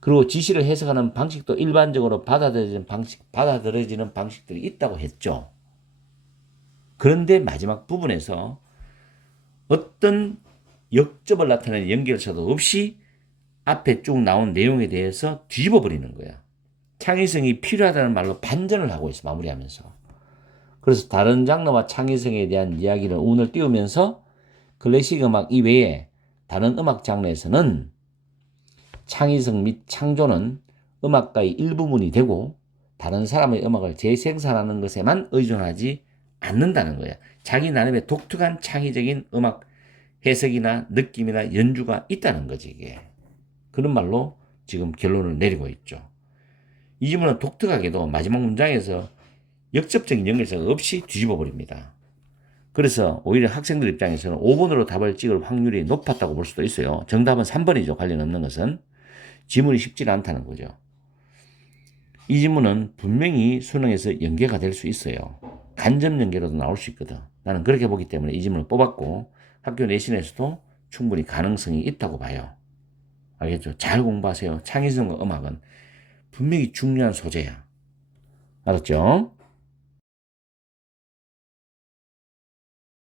그리고 지시를 해석하는 방식도 일반적으로 받아들여지는 방식들이 있다고 했죠. 그런데 마지막 부분에서 어떤 역접을 나타내는 연결사도 없이 앞에 쭉 나온 내용에 대해서 뒤집어 버리는 거야. 창의성이 필요하다는 말로 반전을 하고 있어, 마무리하면서. 그래서 다른 장르와 창의성에 대한 이야기를 운을 띄우면서 클래식 음악 이외에 다른 음악 장르에서는 창의성 및 창조는 음악가의 일부분이 되고 다른 사람의 음악을 재생산하는 것에만 의존하지 않는다는 거야. 자기 나름의 독특한 창의적인 음악 해석이나 느낌이나 연주가 있다는 거지, 이게. 그런 말로 지금 결론을 내리고 있죠. 이 지문은 독특하게도 마지막 문장에서 역접적인 연결사가 없이 뒤집어 버립니다. 그래서 오히려 학생들 입장에서는 5번으로 답을 찍을 확률이 높았다고 볼 수도 있어요. 정답은 3번이죠. 관련 없는 것은. 지문이 쉽지 않다는 거죠. 이 지문은 분명히 수능에서 연계가 될 수 있어요. 간접 연계로도 나올 수 있거든. 나는 그렇게 보기 때문에 이 지문을 뽑았고 학교 내신에서도 충분히 가능성이 있다고 봐요. 알겠죠? 잘 공부하세요. 창의성과 음악은 분명히 중요한 소재야. 알았죠?